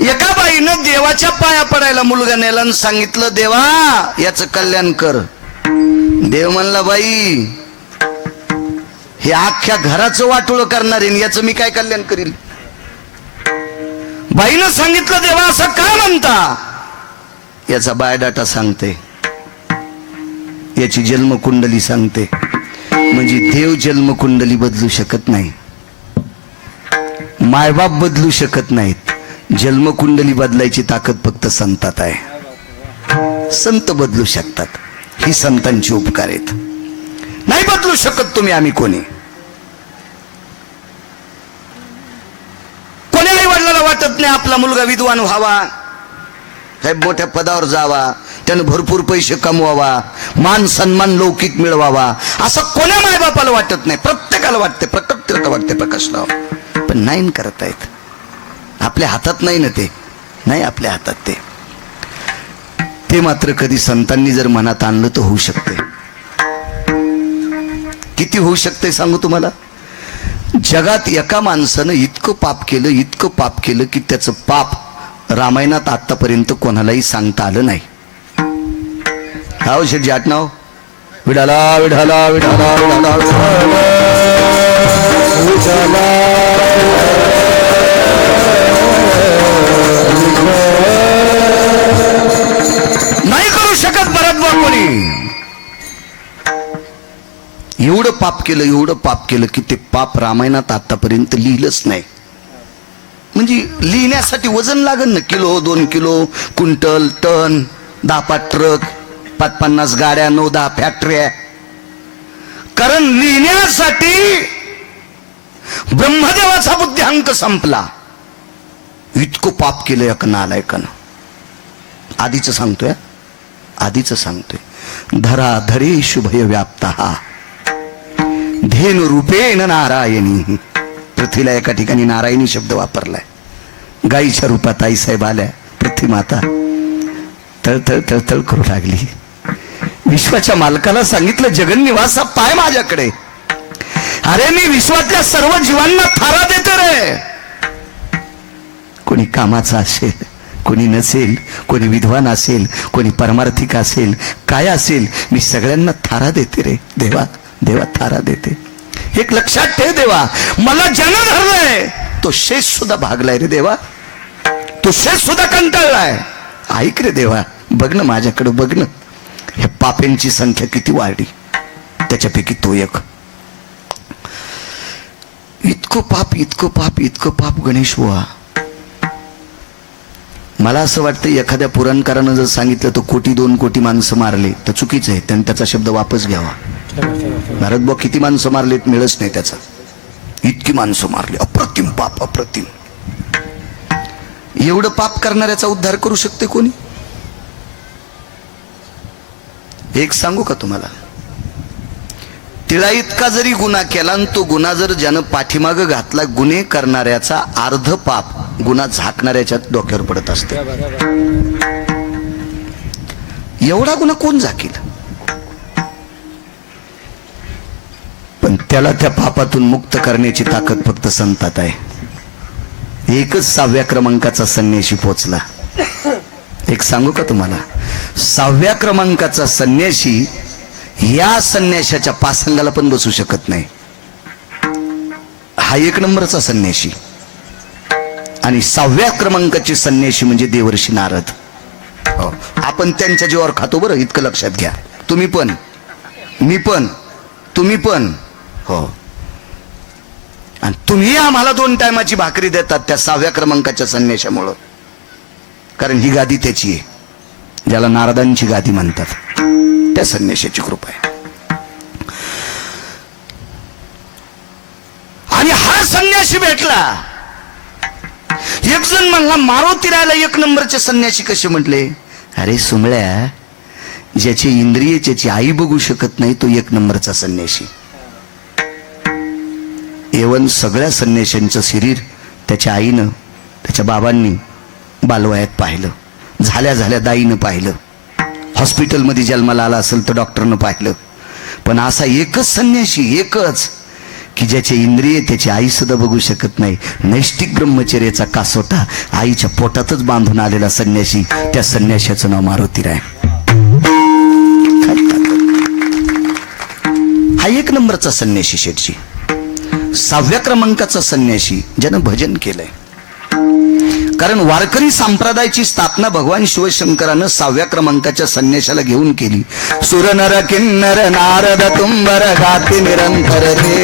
एका बाईनं देवाच्या पाया पडायला मुलगा नेला आणि सांगितलं, देवा याचं कल्याण कर. देव म्हणला, बाई हे अख्ख्या घराचं वाटोळ करणार आहे, याचं मी काय कल्याण करील. बाईनं सांगितलं, देवा असं का म्हणता. याचा बायोडाटा सांगते, याची जन्मकुंडली सांगते. म्हणजे देव जन्मकुंडली बदलू शकत नाही, मायबाप बदलू शकत नाहीत. जन्मकुंडली बदलायची ताकद फक्त संतात आहे. संत बदलू शकतात, ही संतांची उपकार आहेत. नाही बदलू शकत तुम्ही, आम्ही कोणी. कोणी आई वडिलाला वाटत नाही आपला मुलगा विद्वान व्हावा, साहेब मोठ्या पदावर जावा, त्यानं भरपूर पैसे कमवावा, मान सन्मान लौकिक मिळवावा, असं कोण्या मायबापाला वाटत नाही. प्रत्येकाला वाटते, प्रकट वाटते प्रकाशराव, पण नाही करता येत. आपल्या हातात नाही ना ते, नाही आपल्या हातात ते मात्र कधी संतांनी जर मनात आणलं तर होऊ शकते. किती होऊ शकते सांगू तुम्हाला. जगात एका माणसानं इतकं पाप केलं की त्याचं पाप रामायणात आतापर्यंत कोणालाही सांगता आलं नाही. हाव शेठ जाटनाव, विडाला विडाला विडाला विडाला विडाला नाही करू शकत भरतभाऊ कोणी. एवढं पाप केलं की ते पाप रामायणात आतापर्यंत लिहिलंच नाही. म्हणजे लिहिण्यासाठी वजन लागन ना, kilo 2 kilo, quintal, ton, 10-5 truck, 50 गाड्या, 9-10 फॅक्टऱ्या. कारण लिहिण्यासाठी ब्रह्मदेवाचा बुद्ध्यांक संपला. इतकं पाप केलं एका नालायकानं. आधीच सांगतोय धरा धरेषु भय व्याप्ता धेनु रूपेण नारायणी. पृथ्वीला एका ठिकाणी नारायणी शब्द वापरलाय. गाईच्या रूपात आई साहेब आल्या. पृथ्वी माता तळतळ तळतळ करू लागली. विश्वाच्या मालकाला सांगितलं, जगन्निवासा पाय माझ्याकडे. अरे मी विश्वातल्या सर्व जीवांना थारा देतो रे. कोणी कामाचा असेल, कोणी नसेल, कोणी विद्वान असेल, कोणी परमार्थिक असेल, काय असेल, मी सगळ्यांना थारा देते रे. देवा थारा देते. एक लक्षात ठेव देवा, मला ज्यानं धरलंय तो शेष सुद्धा भागलाय रे देवा, तो शेष सुद्धा कंटाळलाय. ऐक रे देवा, बघ ना माझ्याकडे, बघ ना हे पापेंची संख्या किती वाढली, त्याच्यापैकी तो एक. इतकं पाप गणेश बुवा. मला असं वाटतं एखाद्या पुराणकारानं जर सांगितलं तर 1-2 कोटी माणसं मारले तर चुकीचं आहे, त्यांनी त्याचा शब्द वापस घ्यावा. भारतभाऊ किती माणसं मारलेत मिळच नाही त्याचा. इतकी माणसं मारली, अप्रतिम पाप, अप्रतिम. एवढं पाप करणाऱ्याचा उद्धार करू शकते कोणी. एक सांगू का तुम्हाला, तिळा इतका जरी गुन्हा केला आणि तो गुन्हा जर ज्यानं पाठीमागं घातला, गुन्हे करणाऱ्याचा अर्ध पाप गुन्हा झाकणाऱ्याच्या डोक्यावर पडत असते. एवढा गुन्हा कोण झाकील. पण त्याला त्या पापातून मुक्त करण्याची ताकद फक्त संतात आहे. एकच 6व्या क्रमांकाचा संन्याशी पोचला. एक सांगू का तुम्हाला, 6व्या क्रमांकाचा संन्याशी या संन्याशाच्या पासंगाला पण बसू शकत नाही. हा 1 नंबरचा संन्याशी. आणि 6व्या क्रमांकाचे संन्याशी म्हणजे देवर्षी नारद. आपण त्यांच्या जीवावर खातो बरं, इतकं लक्षात घ्या. तुम्ही पण, मी पण, तुम्ही पण. हो, आणि तुम्ही आम्हाला 2 टायमाची भाकरी देतात त्या 6व्या क्रमांकाच्या संन्याशामुळं. कारण ही गादी त्याची आहे, ज्याला नारदांची गादी म्हणतात, त्या संन्याशाची कृपा आहे. आणि हा संन्याशी भेटला. एक जण म्हणला, मारुती रायला 1 नंबरचे संन्याशी कसे म्हटले. अरे सुमळ्या, ज्याची इंद्रिय ज्याची आई बघू शकत नाही तो 1 नंबरचा संन्याशी. एवन सगळ्या संन्याशांचं शरीर त्याच्या आईनं, त्याच्या बाबांनी बालवयात पाहिलं, झाल्या दाईनं पाहिलं, हॉस्पिटलमध्ये जन्माला आला असेल तर डॉक्टरनं पाहिलं. पण असा एकच संन्याशी, एकच, की ज्याचे इंद्रिय त्याची आई सुद्धा बघू शकत नाही, नैष्टिक ब्रह्मचर्याचा कासोटा आईच्या पोटातच बांधून आलेला संन्यासी, त्या संन्याशाचं नाव मारुतीराय. हा एक नंबरचा संन्यासी शेठजी. 6व्या क्रमांकाचा संन्यासी ज्यानं भजन केलंय. कारण वारकरी संप्रदायाची स्थापना भगवान शिवशंकरानं 6व्या क्रमांकाच्या संन्याशाला घेऊन केली. सुर नर किन्नर नारद तुंबर गाती निरंतर रे,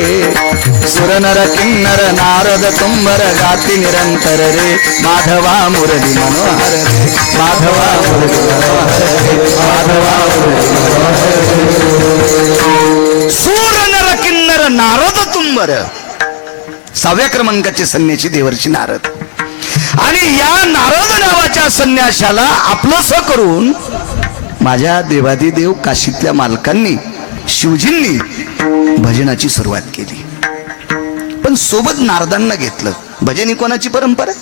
सुर नर किन्नर नारद तुंबर गाती निरंतर रे, माधवा मुरली मनोहर रे, माधवा मुरली मनोहर रे, माधवा मुरली मनोहर रे. सुर नर किन्नर नारद तुंबर, 6व्या क्रमांकाचे संन्यासी देवर्षी नारद. आणि या नारद नावाच्या संन्याशाला आपलंस करून माझ्या देवादिदेव काशीतल्या मालकांनी, शिवजींनी भजनाची सुरुवात केली. पण सोबत नारदांना घेतलं. भजन ही कोणाची परंपरा?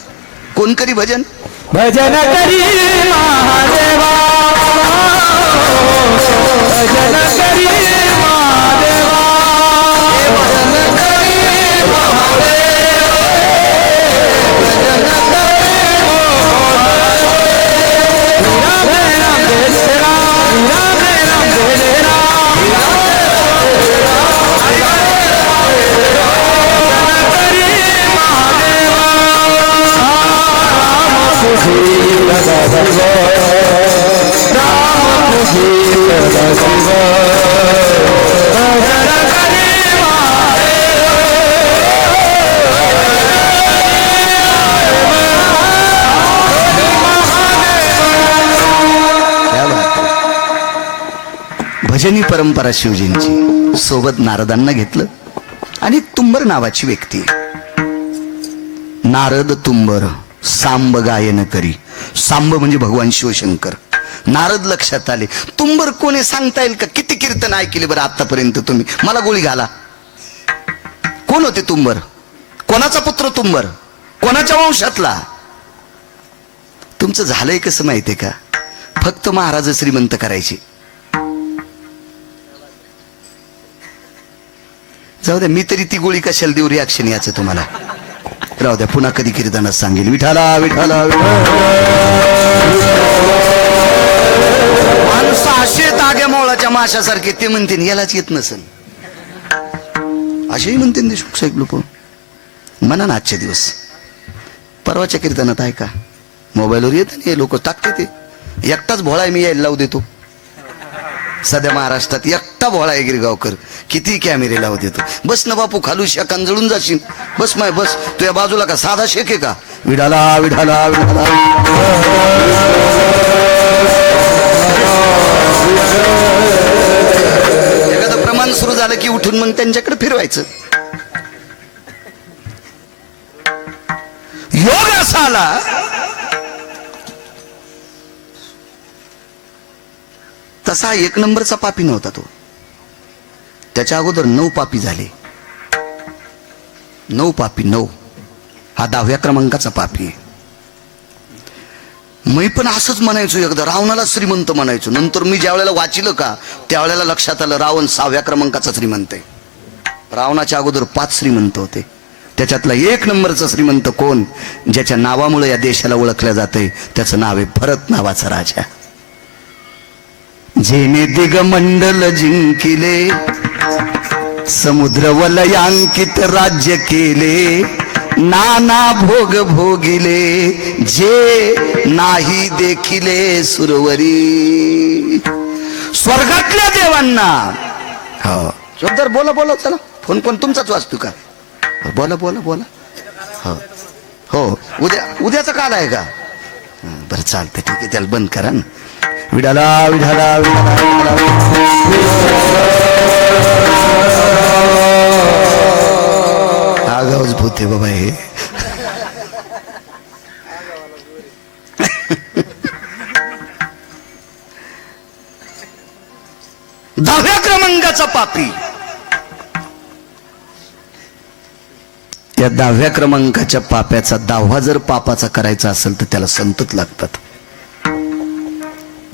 कोण करी भजन? भजन करी महादेवा, भजन करी महादेवा, भजन करी महादेवा. भजनी परंपरा शिवजींची. सोबत नारदांना घेतलं. आणि तुंबर नावाची व्यक्ती, नारद तुंबर सांब गायन करी. सांब म्हणजे भगवान शिवशंकर. नारद लक्षात आले. तुंबर कोणी सांगता येईल का? किती कीर्तन ऐकले बरं आतापर्यंत तुम्ही? मला गोळी घाला. कोण होते तुंबर? कोणाचा पुत्र तुंबर? कोणाच्या वंशातला? तुमचं झालंय कसं माहितीये का? फक्त महाराज श्रीमंत करायचे. जाऊ द्या, मी तरी ती गोळी कशाला देऊ? रिॲक्शन याचं तुम्हाला राहू द्या. पुन्हा कधी कीर्तनात सांगेल विठाला विठाला. माणूस असे ताग्या मोळाच्या माशासारखे, ते म्हणते यालाच येत नसेल असेही म्हणते देशमुख साहेब लोक. म्हणा ना आजचे दिवस. परवाच्या कीर्तनात आहे का? मोबाईलवर येत नाही, लोक टाकते. ते एकटाच भोळा मी यायला लावू देतो. सध्या महाराष्ट्रात एकटा भोळा आहे गिरगावकर. किती कॅमेरे लावू देतो. बस ना बापू, खालू शेकान जळून जाशील. बस माय बस. तुझ्या बाजूला का साधा शेक आहे का? विढाला विढाला विढाला. एखादं प्रमाण सुरू झालं की उठून मग त्यांच्याकडे फिरवायचं. योग असा आला. तसा 1 नंबरचा पापी नव्हता तो. त्याच्या अगोदर 9 पापी झाले. 9 पापी, 9. हा 10व्या क्रमांकाचा पापी आहे. मी पण असंच म्हणायचो एकदा, रावणाला श्रीमंत म्हणायचो. नंतर मी ज्या वेळेला वाचिलं का त्यावेळेला लक्षात आलं रावण 6व्या क्रमांकाचा श्रीमंत आहे. रावणाच्या अगोदर 5 श्रीमंत होते. त्याच्यातला 1 नंबरचा श्रीमंत कोण? ज्याच्या नावामुळे या देशाला ओळखल्या जाते, त्याचं नाव आहे भरत नावाचा राजा. जेने दिगमंडल जिंकिले, समुद्र वलयांकित राज्य केले, नाना भोग भोगिले, जे नाही देखिले सुरवरी. स्वर्गातल्या देवांना. हो जोरदार बोला बोला. चला फोन कोण तुमचाच वाचतो का? बोला बोला बोला. हो हो. उद्याचा काल आहे का? बरं चालतं, ठीक आहे. त्याला बंद करा ना. विडाला विडाला विडाला. आगाऊच भूत आहे बाबा हे. दहाव्या क्रमांकाचा पापी. या 10व्या क्रमांकाच्या पाप्याचा 10वा जर पापाचा करायचा असेल तर त्याला संतत लागतात.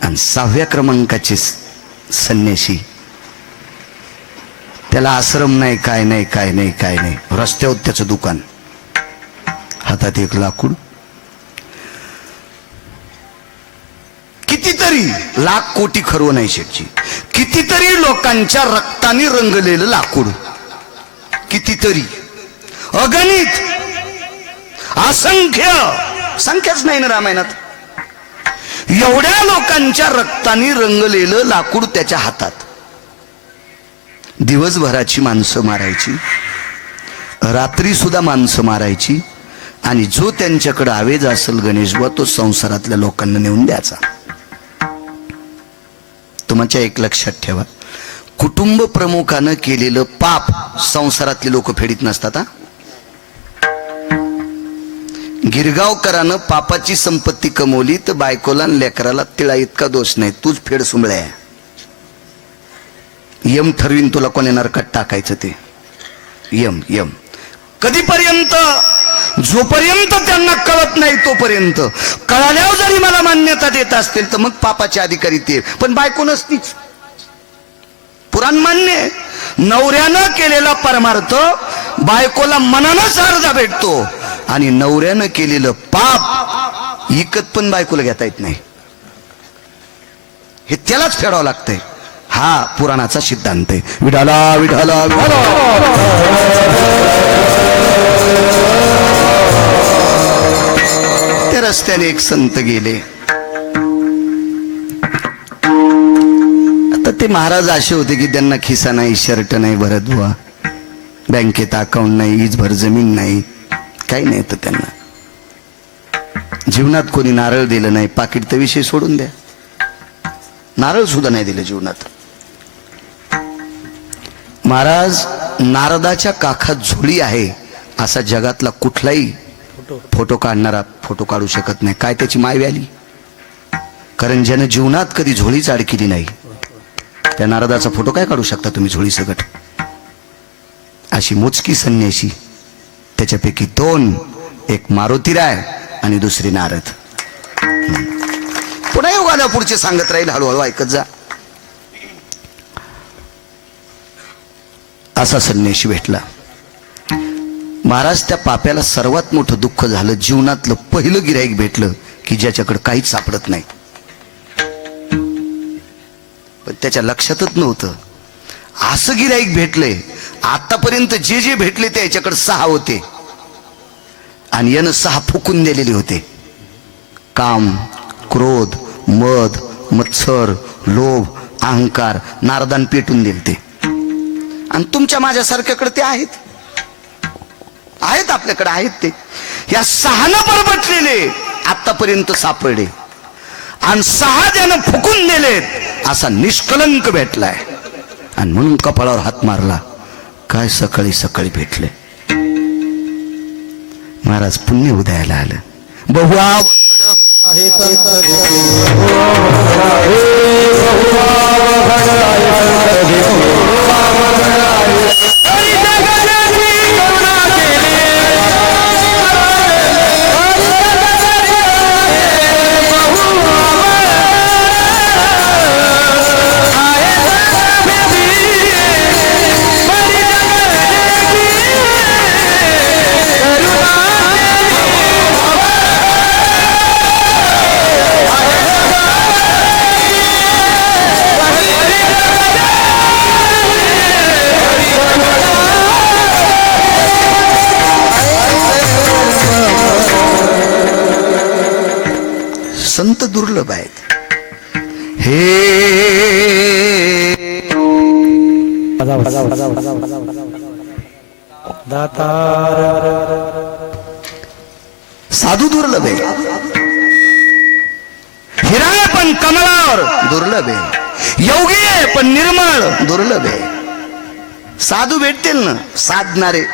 आणि 6व्या क्रमांकाचे संन्यासी त्याला आश्रम नाही, काय नाही, काय नाही, काय नाही. रस्त्यावर त्याचं दुकान, हातात एक लाकूड. कितीतरी लाख कोटी खरव नाही शेठची, कितीतरी लोकांच्या रक्ताने रंगलेलं लाकूड, कितीतरी, अगणित, असंख्य, संख्याच नाही ना रामायणात. एवढ्या लोकांच्या रक्ताने रंगलेलं लाकूड त्याच्या हातात. दिवसभराची माणसं मारायची, रात्री सुद्धा माणसं मारायची, आणि जो त्यांच्याकडे आवेज असेल गणेशबा तो संसारातल्या लोकांना नेऊन द्यायचा. तुमच्या एक लक्षात ठेवा, कुटुंब प्रमुखानं केलेलं पाप संसारातले लोक फेडीत नसतात. गिरगावकरानं पापाची संपत्ती कमवली तर बायकोला आणि लेकराला तिळा इतका दोष नाही, तूच फेड सुंबळ्या. यम ठरवीन तुला कोणी नरकात टाकायचं ते. यम यम कधीपर्यंत? जोपर्यंत त्यांना कळत नाही तोपर्यंत. कळाल्यावर जरी मला मान्यता देत असतील तर मग पापाचे अधिकारी ते, पण बायको नसतीच. पुराण मान्य, नवऱ्यानं केलेला परमार्थ बायकोला मनानच अर्धा भेटतो, आणि नवऱ्यानं केलेलं पाप इकत पण बायकोला घेता येत नाही. हे त्यालाच फेडावं लागतंय. हा पुराणाचा सिद्धांत आहे. विठाला विठाला विठाला. त्या रस्त्याने एक संत गेले. आता ते महाराज असे होते की त्यांना खिसा नाही, शर्ट नाही भरत बुवा, बँकेत अकाउंट नाही, इजभर जमीन नाही, काही नाही. तर त्यांना जीवनात कोणी नारळ दिलं नाही. पाकिट तर विषय सोडून द्या, नारळ सुद्धा नाही दिलं जीवनात. महाराज, नारदाच्या काखात झोळी आहे असा जगातला कुठलाही फोटो काढणारा फोटो काढू शकत नाही. काय त्याची माय व्याली? कारण ज्यानं जीवनात कधी झोळीच अडकिली नाही त्या नारदाचा फोटो काय काढू शकता तुम्ही झोळी सकट? अशी मोजकी संन्यासी, त्याच्यापैकी दोन, एक मारुतीराय आणि दुसरी नारद. पुन्हा योगाला पुढचे सांगत राहील, हळूहळू ऐकत जा. असा संन्यासी भेटला. महाराज, त्या पाप्याला सर्वात मोठं दुःख झालं. जीवनातलं पहिलं गिऱ्हाईक भेटलं की ज्याच्याकडे काहीच सापडत नाही. पण त्याच्या लक्षातच नव्हतं असं गिऱ्हाईक भेटलंय. आतापर्यंत जे जे भेटले ते याच्याकडे 6 होते, आणि यानं 6 फुकून दिलेले होते. काम, क्रोध, मद, मत्सर, लोभ, अहंकार नारदान पेटून दिलते. आणि तुमच्या माझ्यासारख्याकडे ते आहेत, आहेत आपल्याकडे आहेत ते. या 6नं बरबटलेले आतापर्यंत सापडले, आणि 6 ज्यानं फुकून दिलेत असा निष्कलंक भेटलाय. आणि म्हणून कपाळावर हात मारला, काय सकाळी सकाळी भेटले. महाराज, पुण्य उदयाला आलं. बहुआ संत दुर्लभ आहेत. हे साधू दुर्लभ आहे. हिरा आहे पण कमळावर दुर्लभ आहे. योगी आहे पण निर्मळ दुर्लभ आहे. साधू भेटतील ना साधणारे,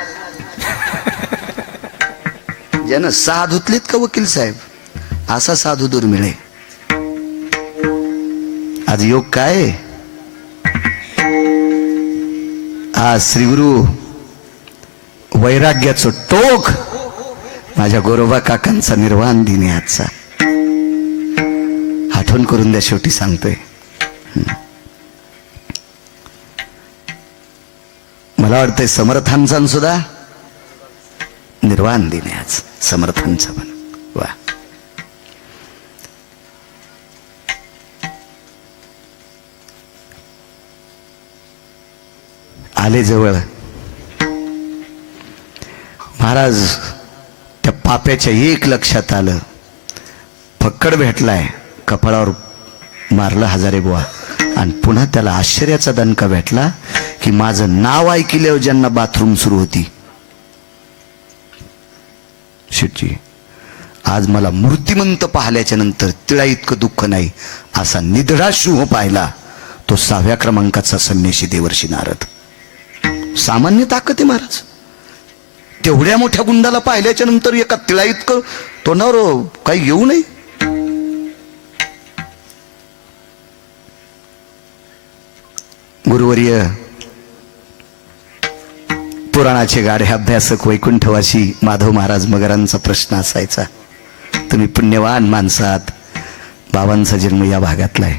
ज्यानं 6 धुतलीत का वकील साहेब, असा साधू दुर्मिळ आहे. आज योग काय? आज श्री गुरु वैराग्याचं टोक माझ्या गोरोबा काकांचा निर्वाण दिन आहे आजचा. आठवण करून द्या, शेवटी सांगतोय. मला वाटतंय समर्थांचा सुद्धा निर्वाण दिन आहे आज, समर्थांचा पण. वा, आले जवळ महाराज. त्या पाप्याच्या एक लक्षात आलं, फक्कड भेटलाय, कपाळावर मारलं हजारे बुवा, आणि पुन्हा त्याला आश्चर्याचा दणका भेटला की माझं नाव ऐकल्यावर ज्यांना बाथरूम सुरू होती, शेटजी आज मला मूर्तिमंत पाहिल्याच्या नंतर तिळा इतकं दुःख नाही असा निधडा शिव पाहिला तो 6व्या क्रमांकाचा संन्यासी देवर्षी नारद. सामान्य ताकद आहे महाराज. तेवढ्या मोठ्या गुंडाला पाहिल्याच्या नंतर एका तिळा इतकं तोंडावर काही येऊ नये. गुरुवर्य पुराणाचे गाढे अभ्यासक वैकुंठवासी माधव महाराज मगरांचा प्रश्न असायचा, तुम्ही पुण्यवान माणसात, बाबांचा जन्म या भागातला आहे.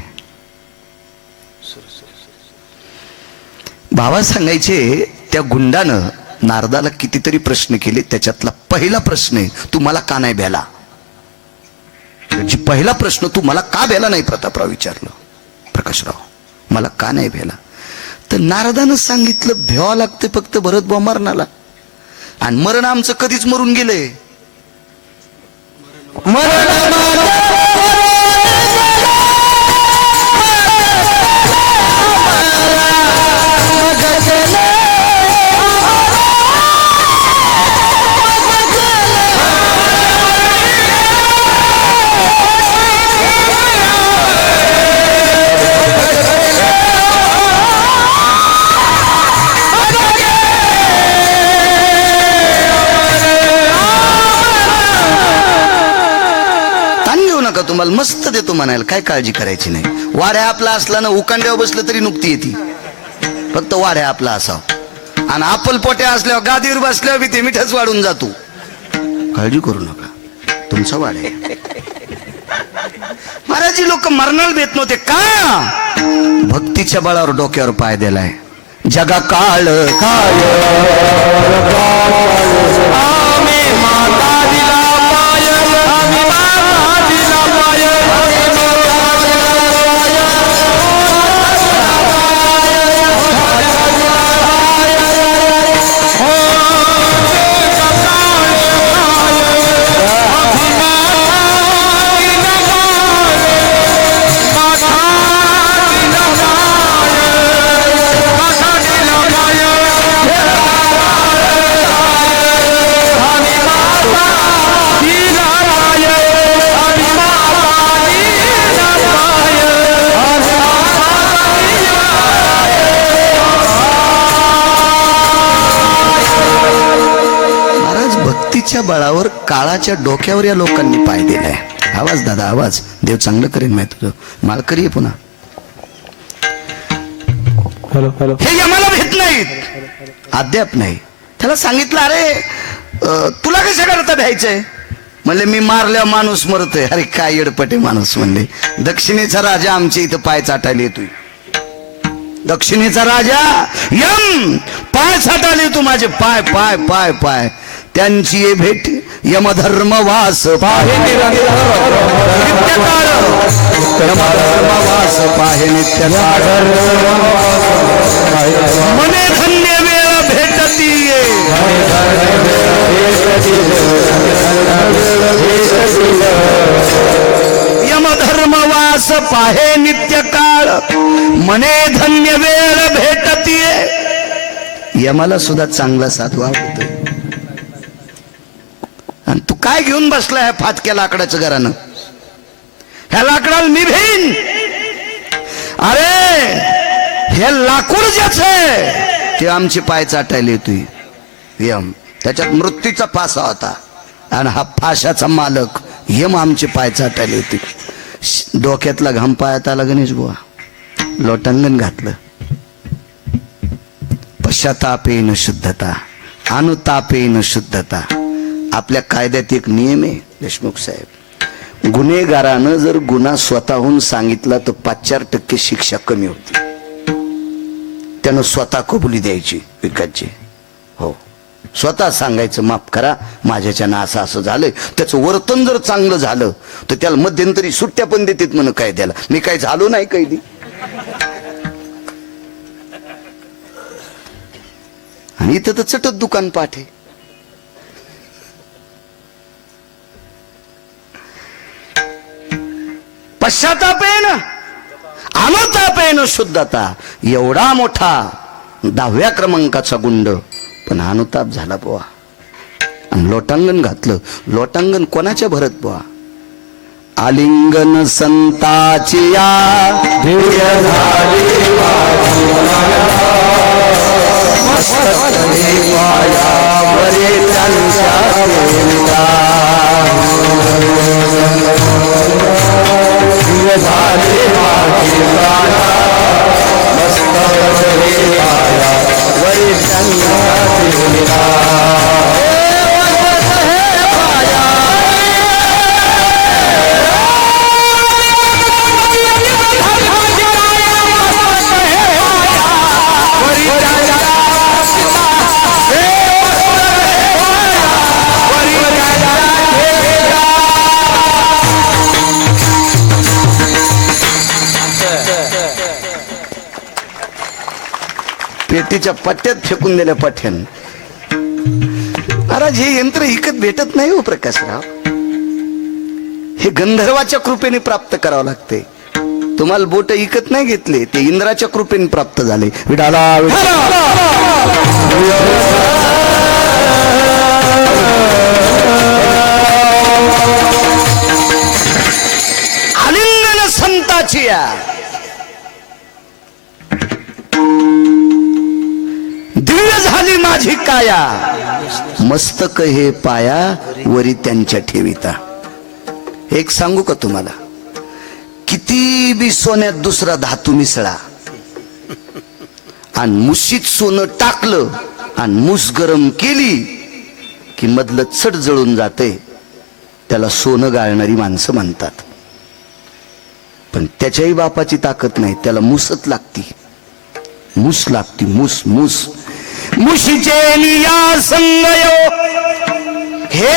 बाबा सांगायचे त्या गुंडानं नारदाला कितीतरी प्रश्न केले, त्याच्यातला पहिला प्रश्न आहे, तू मला का नाही भ्याला. पहिला प्रश्न, तू मला का भ्याला नाही प्रतापराव विचारलं, प्रकाशराव मला का नाही भ्याला. तर नारदानं सांगितलं भ्यावं लागतं फक्त भरत बुवा मरणाला, आणि मरण आमचं कधीच मरून गेलंय. तुम्हाला मस्त देतो म्हणायला, काय काळजी करायची नाही. वाड्या आपला असला ना, उकांड्यावर बसलं तरी नुकती येते, फक्त वाड्या आपला असावं. आणि आपल पोट्या असल्यावर गादीवर बसल्यावर बी ते मिठच वाढून जातो. काळजी करू नका, तुमचा वाड्या. महाराज लोक मरणाला भेट नव्हते का, भक्तीच्या बळावर डोक्यावर पाय दिलाय. जगा काळ काळ बळावर काळाच्या डोक्यावर या लोकांनी पाय दिलाय. आवाज दादा आवाज, देव चांगलं करेन माहिती तुझं, मालकरी आहे पुन्हा. हॅलो हॅलो, हे आम्हाला भेट नाहीत, अद्याप नाही. त्याला सांगितलं अरे तुला कशा करता भ्यायचंय, म्हणले मी मारल्या माणूस मरतोय. अरे काय येडपटे माणूस म्हणले, दक्षिणेचा राजा आमच्या इथं पाय चाटायला येतोय. दक्षिणेचा राजा यम पाय चाटायला येतो माझे, पाय पाय पाय पाय. त्यांची ये भेट यमधर्मवास पाहे नित्यकाळ, यमधर्मवास पाहे नित्यकाळ. मने धन्य वेळ भेटती यमधर्मवास पाहे नित्यकाळ, मने धन्य वेळ भेटतीये. यमाला सुद्धा चांगला साधू आवडतो. आणि तू काय घेऊन बसला ह्या फाटक्या लाकडाचं घरानं, ह्या लाकडाला मी भेन. अरे हे लाकूड ज्याच आहे ते आमचे पाय चाटायला येतोय यम. त्याच्यात मृत्यूचा फासा होता, आणि हा फाशाचा मालक यम आमचे पाय चाटायला येतोय. डोक्यातला घाम पायात आला गणेश बुवा, लोटांगण घातलं. पश्चातापेन शुद्धता, अनुतापेन शुद्धता. आपल्या कायद्यात एक नियम आहे देशमुख साहेब, गुन्हेगारानं जर गुन्हा स्वतःहून सांगितला तर 5-4% शिक्षा कमी होती. त्यानं स्वतः कबुली द्यायची विकासची. हो, स्वतः सांगायचं माफ करा माझ्याच्यानं असं असं झालंय. त्याचं वर्तन जर चांगलं झालं तर त्याला मध्यंतरी सुट्ट्या पण देतात म्हणून काय त्याला, मी काय झालो नाही कैदी. आणि इथं तर चटत दुकान पाठ आहे. पश्चाताप आहे ना, अनुताप आहे ना, शुद्धता. एवढा मोठा 10व्या क्रमांकाचा गुंड पण अनुताप झाला बुवा. आणि लोटांगण घातलं. लोटांगण कोणाच्या भरत बुवा? आलिंगन संताची या दिव्य झाली मस्तके पायावरी त्यांच्या देवता. दिव्य झाली माझी प्राणा मस्तके पायावरी त्यांच्या देवता. पेटीच्या पट्ट्यात फेकून दिल्या पठ्यान. महाराज हे यंत्र इकत भेटत नाही हो प्रकाशराव. हे गंधर्वाच्या कृपेने प्राप्त करावं लागते. तुम्हाला बोट इकत नाही घेतले, ते इंद्राच्या कृपेने प्राप्त झाले. विडाला आलिंगन संताची या दिव्य झाली माझी काया मस्तक हे पाया वरी त्यांच्या ठेविता. एक सांगू का तुम्हाला, किती बी सोन्यात दुसरा धातू मिसळा आणि मुशीत सोनं टाकलं आणि मूस गरम केली की मधलं चढ जळून जाते. त्याला सोनं गाळणारी माणसं म्हणतात. पण त्याच्याही बापाची ताकद नाही, त्याला मुसत लागती. मूस लागती, मूस मूस. मुशीचे निया संगयो हे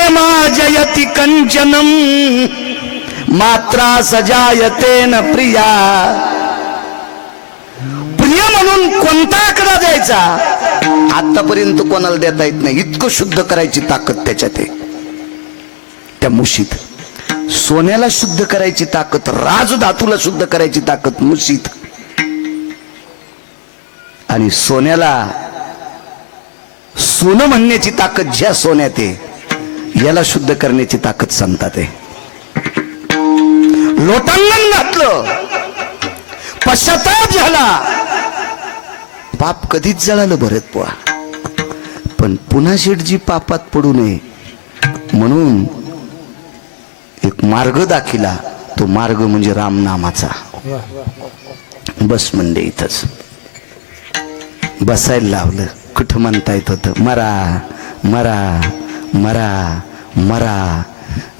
जयति कंचनम मात्रा सजायते न प्रिया. प्रिय म्हणून कोणता आकडा द्यायचा आतापर्यंत कोणाला देता येत नाही. इतकं शुद्ध करायची ताकद त्याच्यात आहे त्या मुशीत. सोन्याला शुद्ध करायची ताकद, राजधातूला शुद्ध करायची ताकद मुशीत. आणि सोन्याला सोनं म्हणण्याची ताकद ज्या सोन्यात आहे याला शुद्ध करण्याची ताकद संतात आहे. लोटांगण घातलं, पश्चाताप झाला, पाप कधीच जळालं भरत बुवा. पण पुन्हा शेठजी पापात पडू नये म्हणून एक मार्ग दाखिला. तो मार्ग म्हणजे रामनामाचा. बस म्हणजे इथंच बसायला लावलं. कुठं म्हणता येत होतं मरा मरा मरा मरा.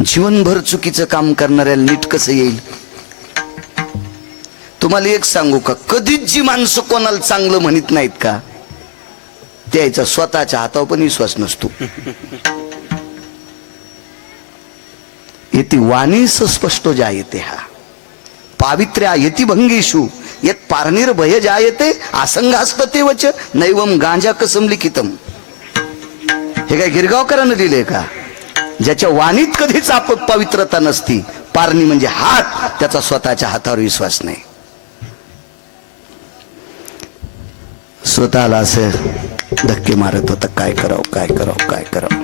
जीवनभर चुकीचं काम करणाऱ्याला नीट कसं येईल? तुम्हाला एक सांगू का, कधीच जी माणसं कोणाला चांगलं म्हणत नाहीत का त्याचा स्वतःच्या हातावर पण विश्वास नसतो. येती वाणी स्पष्ट जायते हा पावित्र्या येती भंगेशु यत पारणीर भय जायते आसंगास्तते वच नैवम गांजा कसम लिखितम. हे काय गिरगावकरांना दिले का? ज्याच्या वाणीत कधीच पवित्रता नसती. पारणी म्हणजे हात, त्याचा स्वतःच्या हातावर विश्वास नाही. स्वतःला असं धक्के मारत होता, काय करावं काय करावं काय करावं.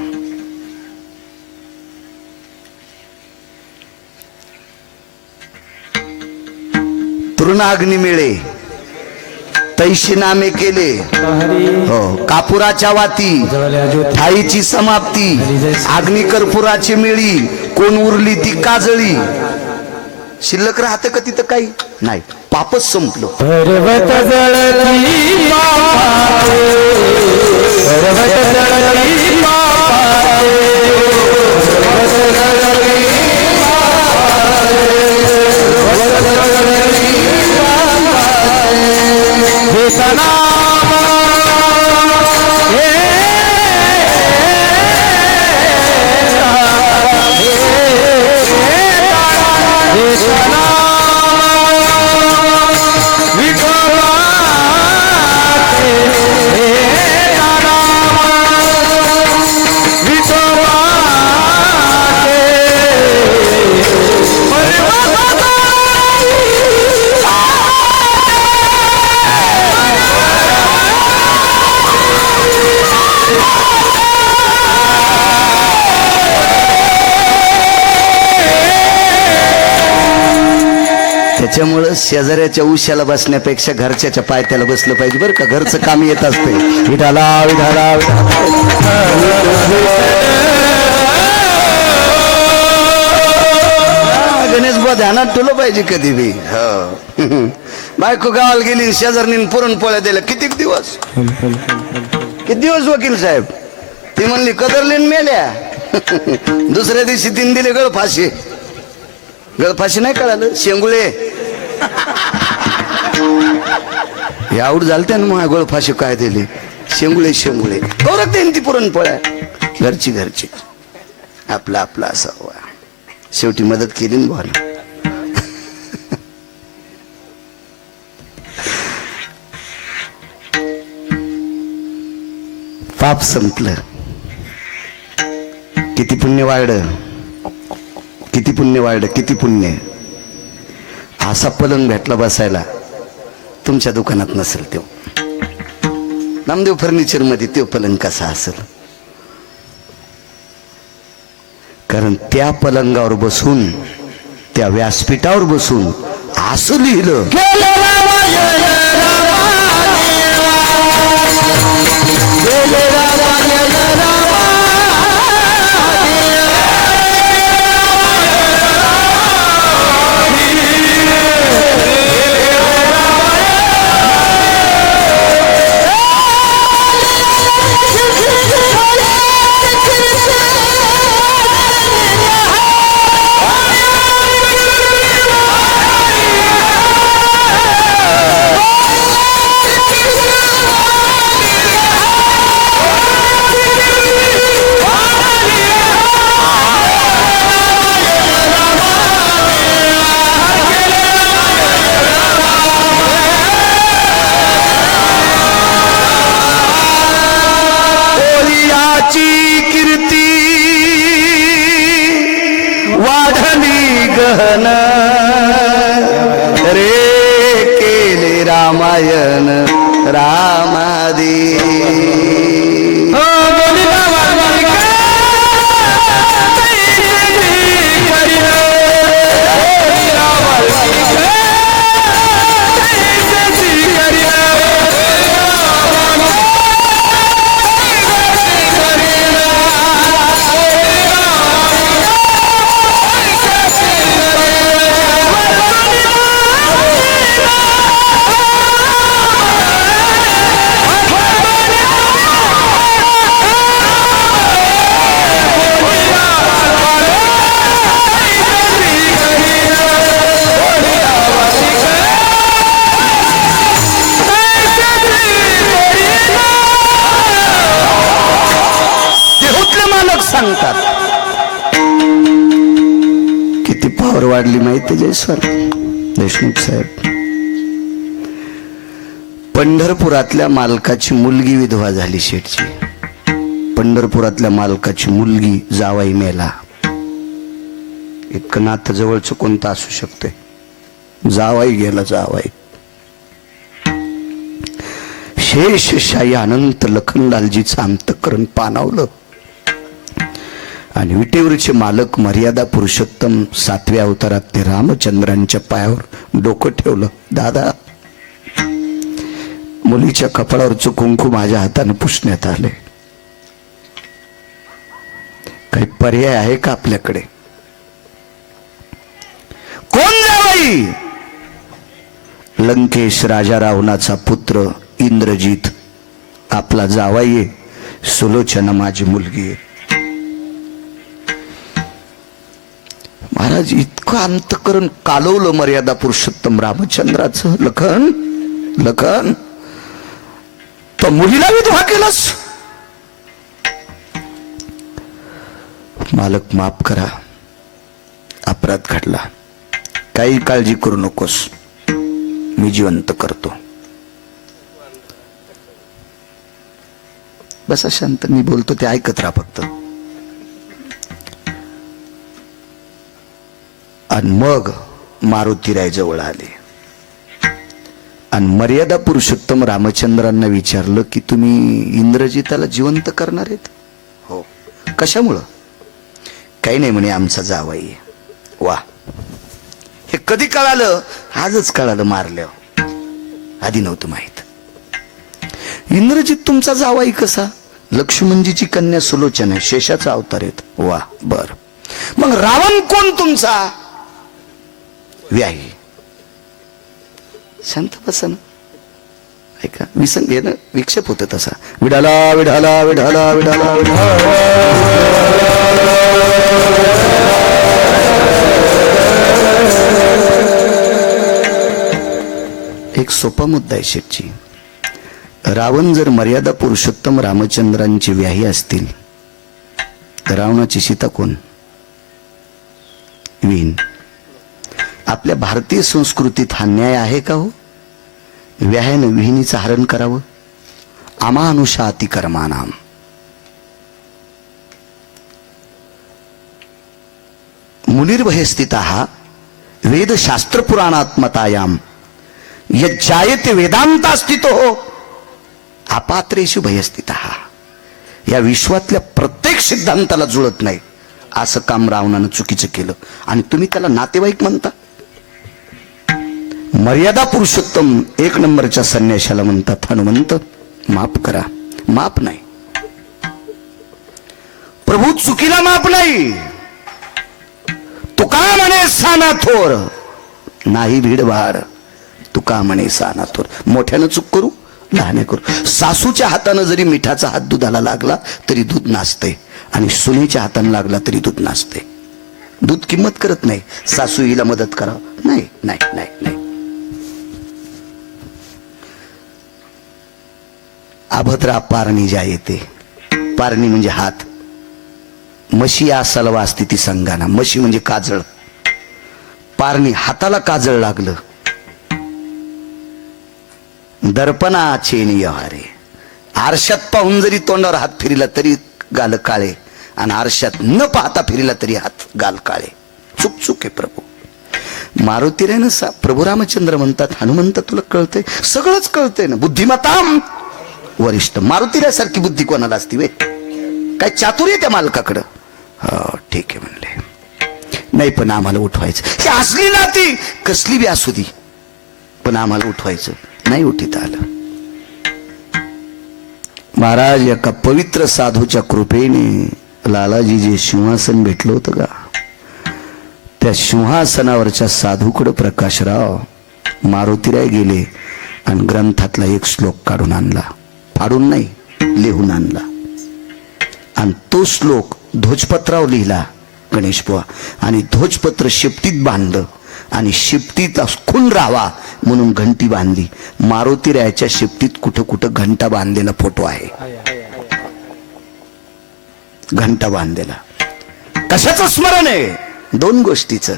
तृणाग्नी मिळे तैशी नामे केले. हो, कापुराच्या वाती थाईची समाप्ती. अग्नी कर्पुराची मिळी कोण उरली ती काजळी. शिल्लक राहतं का तिथं काही नाही, पापच संपलं. पर्वत जळती पापाचे, पर्वत जळती पापाचे, पर्वत जळती पापाचे, पर्वत जळती पापाचे. हे सना त्याच्यामुळं शेजाऱ्याच्या उशाला बसण्यापेक्षा घरच्याच्या पायथ्याला बसलं पाहिजे बरं का. घरचं काम येत असते. विठाला विठाला गणेश बुवा ध्यानात ठेवलं पाहिजे कधी बी. हो बायको गावाला गेली शेजारनी पुरणपोळ्या दिल्या. किती दिवस वकील साहेब. ती म्हणली कदरली न मेल्या. दुसऱ्या दिवशी तीन दिले गळफाशी. गळफाशी नाही कळालं शेंगुळे यावड झालते ना मग गळफाशी काय दिली. शेंगुळे गौरव देईन ती पुरणपोळ्या घरची आपला असावा. शेवटी मदत केली ना भावाला. पाप संपलं. किती पुण्य वाढलं किती पुण्य. असा पलंग भेटला बसायला तुमच्या दुकानात नसेल. तो नामदेव फर्निचर मध्ये तो पलंग कसा असेल. कारण त्या पलंगावर बसून त्या व्यासपीठावर बसून असं लिहिलं रामायण रामादी. सांगतात किती पावर वाढली माहिती जयस्वाल देशमुख साहेब. पंढरपुरातल्या मालकाची मुलगी विधवा झाली. शेठची पंढरपुरातल्या मालकाची मुलगी जावाई मेला. इतकं नातं जवळचं कोणतं असू शकते. जावाई गेला जावाई. शेषशाही अनंत लखनलालजीचं अंतःकरण पाणावलं आणि विटेवरचे मालक मर्यादा पुरुषोत्तम 7व्या अवतारात ते रामचंद्रांच्या पायावर डोकं ठेवलं. दादा मुलीच्या कपाळावरचं कुंकू माझ्या हाताने पुसण्यात आले. काही पर्याय आहे का आपल्याकडे. कोण जावई. लंकेश राजा रावणाचा पुत्र इंद्रजित आपला जावाई आहे. सुलोचना माझी मुलगी आहे. महाराज इतकं अंतःकरण कालवलं मर्यादा पुरुषोत्तम रामचंद्राचं. लखन तो मुलीला विधवा केलास. मालक माफ करा, अपराध घडला. काही काळजी करू नकोस, मी जिवंत करतो. बसा शांत, मी बोलतो ते ऐकत राहा फक्त. आणि मग मारुतीराय जवळ आले आणि मर्यादा पुरुषोत्तम रामचंद्रांना विचारलं की तुम्ही इंद्रजिताला जिवंत करणार आहेत. हो. कशामुळं. काही नाही म्हणे, आमचा जावई. वा, हे कधी कळालं? आजच कळालं मारल्यावर, आधी नव्हतं माहित. इंद्रजित तुमचा जावाई कसा? लक्ष्मणजीची कन्या सुलोचना, शेषाचा अवतार येत. वा, बर. मग रावण कोण तुमचा? व्याही. शांत बसा ना, ऐका. विसंग ना, विक्षेप होत तसा. विडाला विढाला विढाला विढाला विढाला. एक सोपा मुद्दा आहे शेठची. रावण जर मर्यादा पुरुषोत्तम रामचंद्रांची व्याही असतील तर रावणाची सीता कोण? विहीन. आपल्या भारतीय संस्कृतीत हा न्याय आहे का हो? व्याह्यानं विहिनीचं हरण करावं? अमानुषा अतिकर्मानाम. मुनिर्भयस्थितः वेदशास्त्र पुराणात्मतायाम यज्जायते वेदांतास्थितो अपात्रेषु भयस्थितः. या विश्वातल्या प्रत्येक सिद्धांताला जुळत नाही असं काम रावणानं चुकीचं केलं, आणि तुम्ही त्याला नातेवाईक म्हणता? मर्यादा पुरुषोत्तम एक नंबरच्या संन्याशाला म्हणतात हनुमंत, माफ करा. माफ नाही प्रभू, चुकीला माफ नाही. तुका म्हणे साना थोर, नाही भीडभाड. तुका म्हणे साना थोर. मोठ्यानं चूक करू, लहाने करू. सासूच्या हातानं जरी मिठाचा हात दुधाला लागला तरी दूध नासते, आणि सुनेच्या हातानं लागला तरी दूध नासते. दूध किंमत करत नाही. सासू हिला मदत करा, नाही नाही नाही नाही. अभद्रा पारणी ज्या येते. पारणी म्हणजे हात. म्हशी या सलवा असते ती संगाना. म्हशी म्हणजे काजळ. पारणी हाताला काजळ लागलं. दर्पणाचे नियहारे. आरशात पाहून जरी तोंडावर हात फिरला तरी गाल काळे, आणि आरशात न पाहता फिरला तरी हात गाल काळे. चुक चुक आहे प्रभू. मारुती रे ना, प्रभू रामचंद्र म्हणतात हनुमंत तुला कळतंय? सगळंच कळतंय ना. बुद्धिमताम वरिष्ठ. मारुतीरासारखी बुद्धी कोणाला असती वे? काय चातुर्य त्या मालकाकडं? हो ठीक आहे म्हणले. नाही पण आम्हाला उठवायचं. ही असली नाती कसली बी असू दी, पण आम्हाला उठवायचं नाही. उठीत आलं. महाराज एका पवित्र साधूच्या कृपेने लालाजी जे सिंहासन भेटलं होतं का, त्या सिंहासनावरच्या साधूकडे प्रकाशराव मारुतीराय गेले आणि ग्रंथातला एक श्लोक काढून आणला. फाडून नाही, लिहून आणला. आणि तो श्लोक ध्वजपत्रावर लिहिला गणेश बुवा, आणि ध्वजपत्र शेपटीत बांधलं, आणि शेपटीत खून राहावा म्हणून घंटी बांधली. मारुतीरायाच्या शेपटीत कुठं कुठं घंटा बांधलेला फोटो आहे. घंटा बांधलेला. कशाचं स्मरण आहे? दोन गोष्टीचं.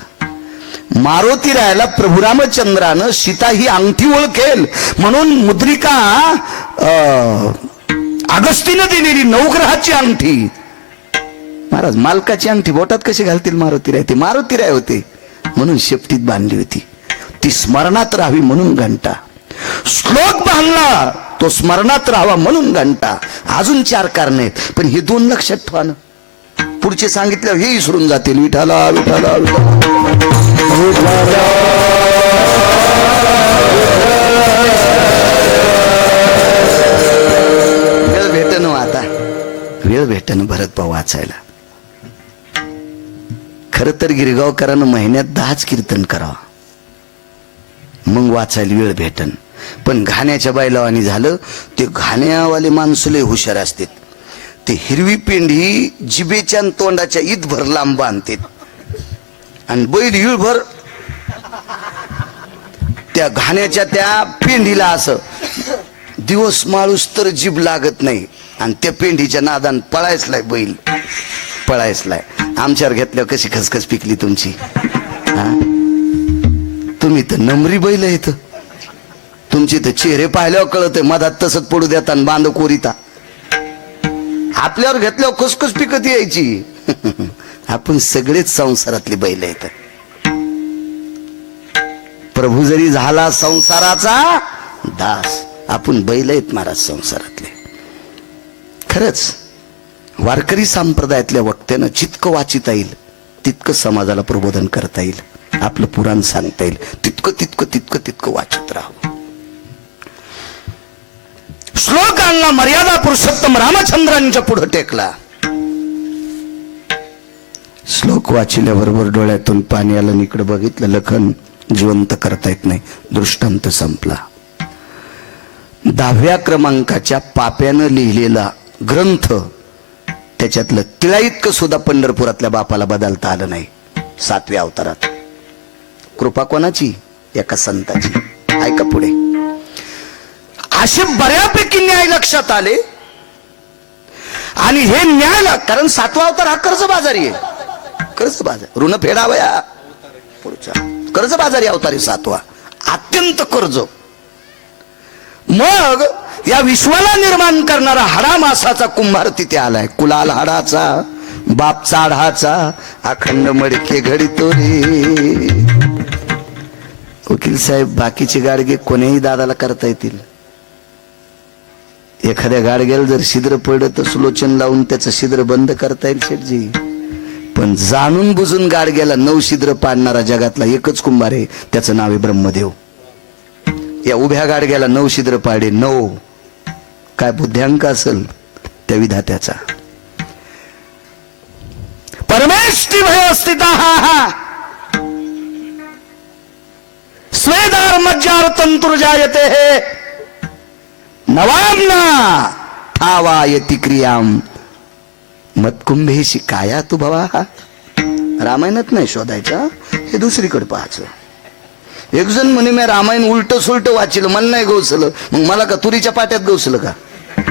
मारुतीरायाला प्रभू रामचंद्रानं सीता ही अंगठी ओळखेल म्हणून मुद्रिका अगस्तीनं दिलेली नवग्रहाची अंगठी. महाराज मालकाची अंगठी बोटात कशी घालतील मारुतीराय? ते मारुतीराय होते म्हणून शेपटीत बांधली होती. ती स्मरणात राहावी म्हणून घंटा. श्लोक बांधला तो स्मरणात राहावा म्हणून घंटा. अजून 4 कारण आहेत, पण हे 2 लक्षात ठेवा ना. पुढचे सांगितल्यावर हे विसरून जातील. विठाला विठाला वेळ भेटन आता, वेळ भेटन भरत भाऊ वाचायला. खर तर गिरगावकरांना महिन्यात 10च कीर्तन करावं, मग वाचायला वेळ भेटन. पण घाण्याच्या बैलावानी झालं. ते घाण्यावाले माणसं लय हुशार असतात. ते हिरवी पेंढी जिबेच्या तोंडाच्या ईदभर लांब बांधतात, आणि बैल हिळभर त्या घाण्याच्या त्या पेंढीला असं दिवस माळूस तर जीभ लागत नाही, आणि त्या पेंढीच्या नादान पळायचलाय बैल, पळायचलाय. आमच्यावर घेतल्यावर कशी खसखस पिकली तुमची. तुम्ही तर नमरी बैल आहेत. तुमचे तर चेहरे पाहिल्यावर कळत मधात तसंच पडू देता आणि बांध कोरिता. आपल्यावर घेतल्यावर खुसखुस पिकत यायची. आपण सगळेच संसारातले बैल आहेत. प्रभू जरी झाला संसाराचा दास, आपण बैल आहेत महाराज संसारातले. खरंच वारकरी संप्रदायातल्या वक्त्यानं जितकं वाचिता येईल तितकं समाजाला प्रबोधन करता येईल. आपलं पुराण सांगता येईल तितकं तितकं तितकं तितकं वाचत राहा. श्लोकांना मर्यादा पुरुषोत्तम रामचंद्रांच्या पुढे टेकला. श्लोक वाचिल्याबरोबर डोळ्यातून पाणी आलं. इकडे बघितलं, लखन जिवंत करता येत नाही, दृष्टांत संपला. 10व्या क्रमांकाच्या पाप्यानं लिहिलेला ग्रंथ, त्याच्यातलं तिळा इतकं सुद्धा पंढरपुरातल्या बापाला बदलता आलं नाही. 7व्या अवतारात कृपा कोणाची? एका संताची. ऐका पुढे. असे बऱ्यापैकी न्याय लक्षात आले. आणि हे न्याय, कारण 7वा अवतार हा कर्जबाजारी आहे. कर्जबाजार, ऋण फेडावया पुढचा कर्जबाजारी अवतारी 7वा, अत्यंत कर्ज. मग या विश्वाला निर्माण करणारा हाडा मासाचा कुंभार तिथे आलाय. कुलाल हाडाचा, बाप चाढाचा, अखंड मडके घडितो रे. वकील साहेब, बाकीचे गाडगे कोणीही दादाला करता येतील. एखाद्या गाडग्याला जर छिद्र पडलं तर सुलोचन लावून त्याचं छिद्र बंद करता येईल शेठजी. पण जाणून बुजून गाडग्याला 9 छिद्र पाडणारा जगातला एकच कुंभार आहे, त्याचं नाव आहे ब्रह्मदेव. या उभ्या गाडग्याला 9 छिद्र पाडे. 9 काय बुद्ध्यांक असेल त्या विधात्याचा. परमेष्ठी भय स्थिता स्वेदार मज्जार तंतुर जायते हे नवामना ठावायति क्रियाम मतकुंभेशी काया तू भवा. रामायणात नाही शोधायचा, हे दुसरीकडे पाहायचं. एक जण म्हणे मी रामायण उलट सुलट वाचिलं, मला नाही गवसलं. मग मला का तुरीच्या पाट्यात गवसलं का?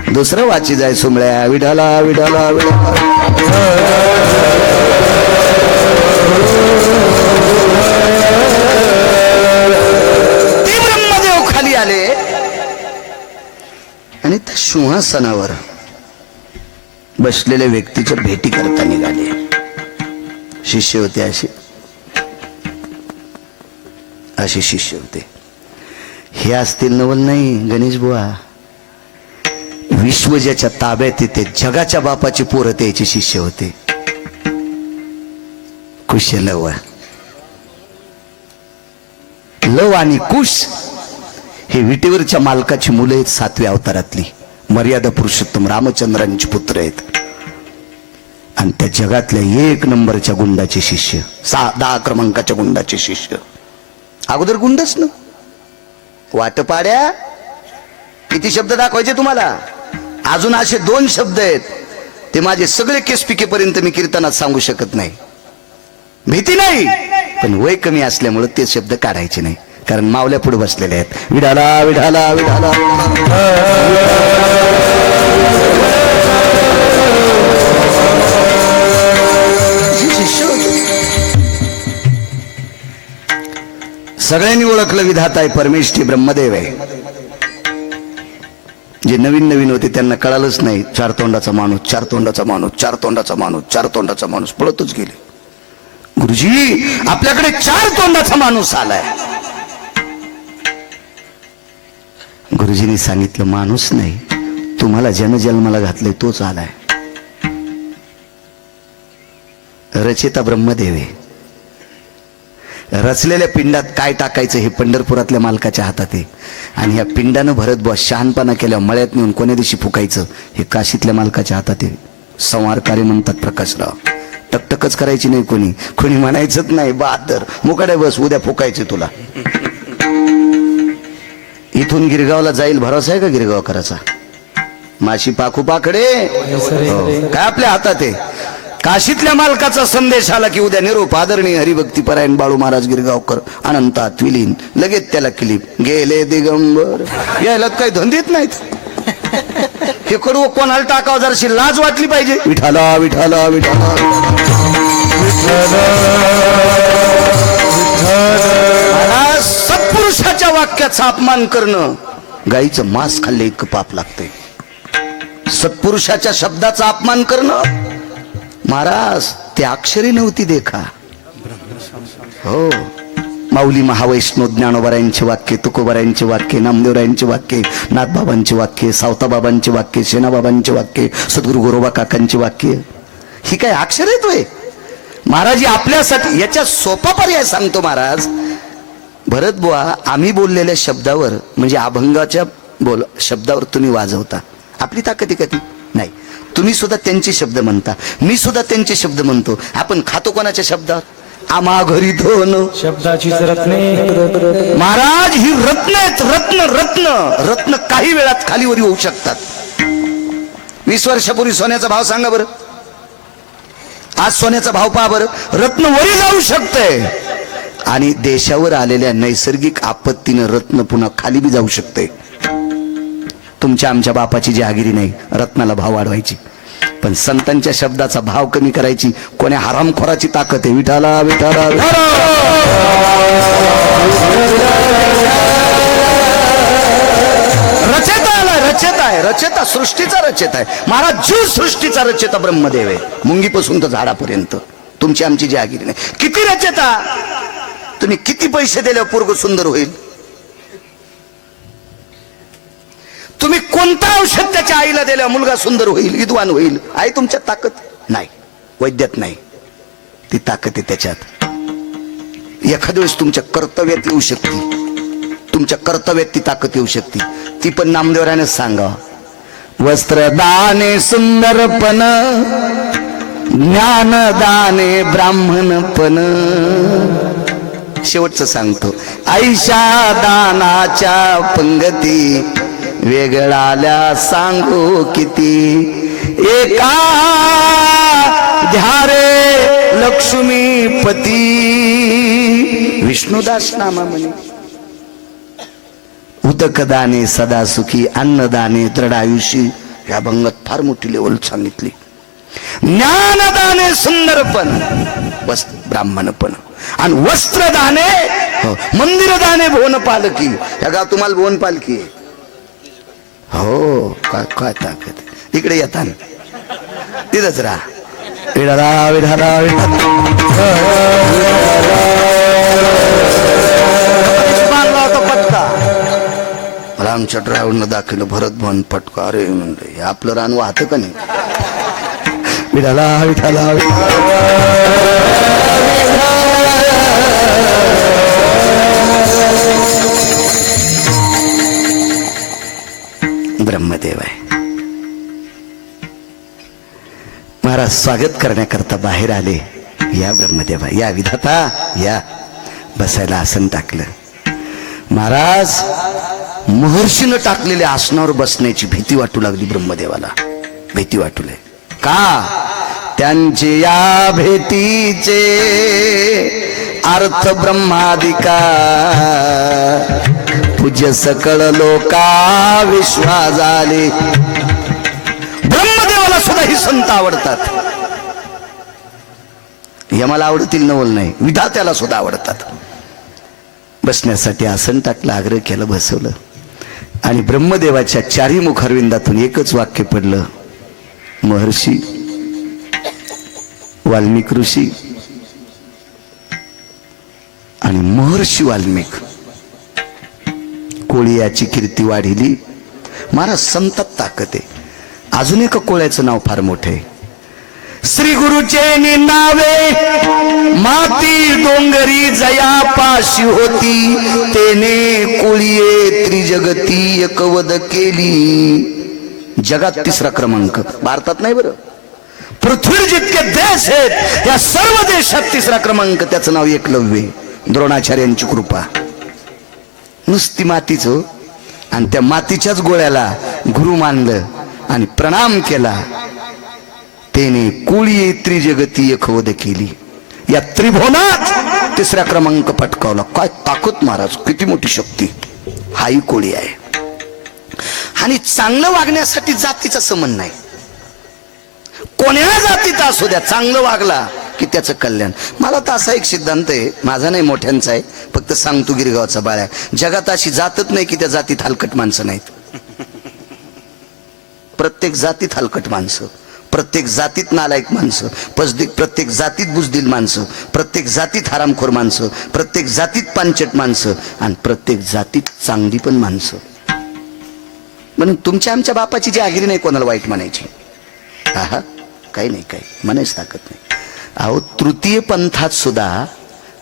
दुसरं वाची जाय सुमळ्या. विठाला विठाला विठाला. ते ब्रह्मदेव खाली आले आणि त्या सिंहासनावर बसलेल्या व्यक्तीच्या भेटी करता निघाले. शिष्य होते असे शिष्य होते. हे असतील नवल नाही गणेश बुवा. विश्व ज्याच्या ताब्यात येते, जगाच्या बापाची पोरं त्याचे शिष्य होते. कुश लव, लव आणि कुश हे विटेवरच्या मालकाची मुलं आहेत. 7व्या अवतारातली मर्यादा पुरुषोत्तम रामचंद्रांची पुत्र आहेत. आणि त्या जगातल्या 1 नंबरच्या गुंडाचे शिष्य, 10 क्रमांकाच्या गुंडाचे शिष्य. अगोदर गुंडच ना. वाटपाड्या किती शब्द दाखवायचे तुम्हाला? अजून असे 2 शब्द आहेत, ते माझे सगळे केस पिकेपर्यंत मी कीर्तनात सांगू शकत नाही. भीती नाही, पण वय कमी असल्यामुळे ते शब्द काढायचे नाही, कारण मावल्या पुढे बसलेले आहेत. विडाला विडाला विडाला. सगळ्यांनी ओळखलं विधाता आहे, परमेष्ठी ब्रह्मदेव आहे. जे नवीन नवीन होते त्यांना कळालंच नाही. 4 तोंडाचा माणूस, 4 तोंडाचा माणूस, 4 तोंडाचा माणूस, 4 तोंडाचा माणूस पळतच गेले. गुरुजी, आपल्याकडे 4 तोंडाचा माणूस आलाय. गुरुजींनी सांगितलं, माणूस नाही, तुम्हाला जन्मला घातलंय तोच आलाय. रचिता ब्रह्मदेव आहे. रचलेल्या पिंडात काय टाकायचं हे पंढरपुरातल्या मालकाच्या हातात आहे. आणि या पिंडानं भरत बस शहाणपणा केल्यावर मळ्यात नेऊन कोण्या दिवशी फुकायचं हे काशीतल्या मालकाच्या हातात आहे. संवारकारी म्हणतात प्रकाशराव. टकटकच करायची नाही, कोणी म्हणायचंच नाही बहादर मुकाडे बस, उद्या फुकायचे तुला. इथून गिरगावला जाईल भरोसा आहे का गिरगावकराचा? माशी पाखू पाकडे काय आपल्या हातात आहे. काशीतल्या मालकाचा संदेश आला की उद्या निरोप आदरणीय हरिभक्तीपरायण बाळू महाराज गिरगावकर अनंतात विलीन. लगेच त्याला क्लिप गेले दिगंबर. यायला काही धंदेत नाहीत. हे करू कोणाला टाकावं, जराशी लाज वाटली पाहिजे. विठाला विठाला विठाला. सत्पुरुषाच्या वाक्याचा अपमान करणं गाईचं मांस खाल्ले इतकं पाप लागतंय. सत्पुरुषाच्या शब्दाचा अपमान करणं, महाराज ते अक्षरी नव्हती देखा. हो, माऊली महावैष्णव ज्ञानोबरायांचे वाक्य, तुकोबरायांचे वाक्य, नामदेवरायांचे वाक्य, नाथबाबांचे वाक्य, सावताबाबांचे वाक्य, सेनाबाबांचे वाक्य, सद्गुरु गोरोबा काकांचे वाक्य, ही काय अक्षर आहेत होय? महाराज आपल्यासाठी याच्या सोपा पर्याय सांगतो महाराज. भरत बुवा, आम्ही बोललेल्या शब्दावर म्हणजे अभंगाच्या शब्दावर तुम्ही वाजवता, आपली ताकद आहे का ती? नाही. तुम्ही सुद्धा त्यांचे शब्द म्हणता, मी सुद्धा त्यांचे शब्द म्हणतो. आपण खातो कोणाच्या शब्दावर? आम्हा घरी धन शब्दाचीच रत्ने. महाराज ही रत्न आहेत, रत्न रत्न रत्न काही वेळात खालीवरी होऊ शकतात. 20 वर्षापूर्वी सोन्याचा भाव सांगा बरं, आज सोन्याचा भाव पहा बरं. रत्न वरी जाऊ शकतंय आणि देशावर आलेल्या नैसर्गिक आपत्तीनं रत्न पुन्हा खाली बी जाऊ शकते. तुमच्या आमच्या बापाची जहागिरी नाही रत्नाला भाव वाढवायची, पण संतांच्या शब्दाचा भाव कमी करायची कोण्या हरामखोराची ताकद आहे? विठाला विठाला रचेता आला, रचेता आहे, रचेता सृष्टीचा रचेता आहे. महाराज जीव सृष्टीचा रचेता ब्रह्मदेव आहे, मुंगीपासून तर झाडापर्यंत. तुमची आमची जहागिरी नाही. किती रचेता, तुम्ही किती पैसे दिल्यावर पोरग सुंदर होईल? तुम्ही कोणतं औषध त्याच्या आईला दिल्यावर मुलगा सुंदर होईल, विद्वान होईल? आहे तुमच्यात ताकद? नाही, वैद्यात नाही. ती ताकद आहे त्याच्यात. एखाद्या वेळेस तुमच्या कर्तव्यात येऊ शकते, तुमच्या कर्तव्यात ती ताकद येऊ शकते. ती पण नामदेवराने सांगा. वस्त्रदाने सुंदरपण, ज्ञानदाने ब्राह्मणपण. शेवटचं सांगतो. ऐशा दानाच्या पंगती वेगळाल्या सांगू किती. एका ध्यारे लक्ष्मीपती. विष्णुदास नामा म्हणे. उदकदाने सदा सुखी, अन्नदाने दृढ आयुषी. या भंगात फार मोठी लेवल सांगितली. ज्ञानदाने सुंदरपण, ब्राह्मणपण. आणि वस्त्रदाने मंदिरदाने भुवन पालकी. या गाव तुम्हाला भुवन पालकी आहे. हो काय काय ताकद. इकडे येता तिथंच राहा. विढाला विढाला पटका. मला आमच्या ड्रायव्हरनं दाखवलं भरत भवन पटका. अरे म्हणलं हे आपलं रान वाहतं का नाही? विठाला विठाला ब्रह्मदेव आहे. महाराज स्वागत करण्याकरता बाहेर आले. या ब्रह्मदेवा, या विधाता, या. बसायला आसन टाकलं. महाराज महर्षीनं टाकलेल्या आसनावर बसण्याची भीती वाटू लागली ब्रह्मदेवाला. भीती वाटू लागली. का? त्यांचे या भेटीचे अर्थ ब्रह्मादिका. पूज्य सकळ लोका विश्वा झाले. ब्रह्मदेवाला सुद्धा ही संत आवडतात. यमाला आवडतील नवल नाही, विधात्याला सुद्धा आवडतात. बसण्यासाठी आसन टाकलं, आग्रह केलं, बसवलं. आणि ब्रह्मदेवाच्या चारी मुखारविंदातून एकच वाक्य पडलं. महर्षी वाल्मिक ऋषी आणि महर्षी वाल्मिक कोळी याची कीर्ती वाढिली. महाराज संतात ताकद आहे. अजून एक कोळ्याचं नाव फार मोठे आहे. श्री गुरुचे नावे माती डोंगरी जया पाशी होती. तेने कोळीये त्रिजगती एकवद केली. जगात 3रा क्रमांक, भारतात नाही बरं, पृथ्वीवर जितके देश आहेत या सर्व देशात 3रा क्रमांक. त्याचं नाव एकलव्य. द्रोणाचार्यांची कृपा. नुसती मातीच हो. आणि त्या मातीच्याच गोळ्याला गुरु मानलं आणि प्रणाम केला. तेने कोळी त्रिजगती एकवद केली. या त्रिभुवनात 3रा क्रमांक पटकावला. काय ताकद महाराज, किती मोठी शक्ती. हाही कोळी आहे. आणि चांगलं वागण्यासाठी जातीचा संबंध नाही. कोण्या जातीचा असू द्या, चांगलं वागला की त्याचं कल्याण. मला तर असा एक सिद्धांत आहे, माझा नाही मोठ्यांचा आहे, फक्त सांगतो गिरगावचा बाळ्या. जगात अशी जातच नाही की त्या जातीत हलकट माणसं नाहीत. प्रत्येक जातीत हलकट माणसं, प्रत्येक जातीत नालायक माणसं, प्रत्येक जातीत बुजदिल माणसं, प्रत्येक जातीत हरामखोर माणसं, प्रत्येक जातीत पांचट माणसं आणि प्रत्येक जातीत चांगली पण माणसं. म्हणून तुमच्या आमच्या बापाची जहागिरी नाही कोणाला वाईट म्हणायची. हा काही नाही, काही म्हणायच ताकद नाही. अहो तृतीय पंथात सुद्धा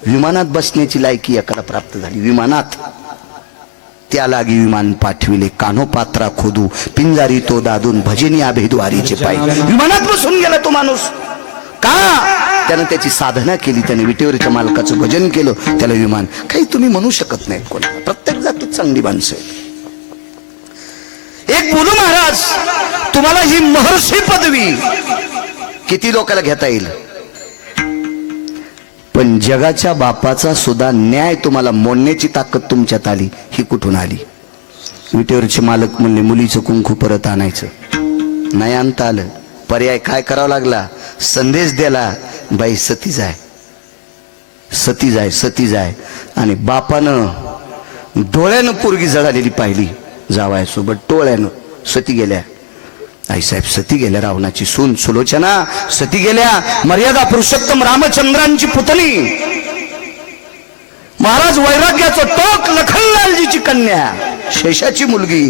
विमानात बसण्याची लायकी एकाला प्राप्त झाली. विमानात त्या लागी विमान पाठविले, कानोपात्रा खोदू पिंजारी तो दादून भजनी आभेद्वारीचे पाय. विमानात बसून गेला तो माणूस. का? त्यानं त्याची साधना केली, त्याने विटेवरच्या मालकाचं भजन केलं, त्याला विमान. काही तुम्ही म्हणू शकत नाही कोणाला. प्रत्येक जातीत चांगली माणसं आहेत. एक बोलू महाराज, तुम्हाला ही महर्षी पदवी किती लोकांना घेता येईल, पण जगाच्या बापाचा सुद्धा न्याय तुम्हाला मोडण्याची ताकद तुमच्यात आली, ही कुठून आली? विटेवरचे मालक म्हणले मुलीचं कुंकू परत आणायचं, नाही आणता आलं. पर्याय काय करावा लागला? संदेश दिला, बाई सती जाय, सती जाय, सती जाय. आणि बापानं डोळ्यानं पोरगी जळालेली पाहिली, जावयासोबत डोळ्यानं. सती गेल्या, आईसाहेब सती गेल्या. रावणाची सून सुलोचना सती गेल्या. मर्यादा पुरुषोत्तम रामचंद्रांची पुतणी, महाराज वैराग्याचं टोक लखनलालजीची कन्या, शेषाची मुलगी.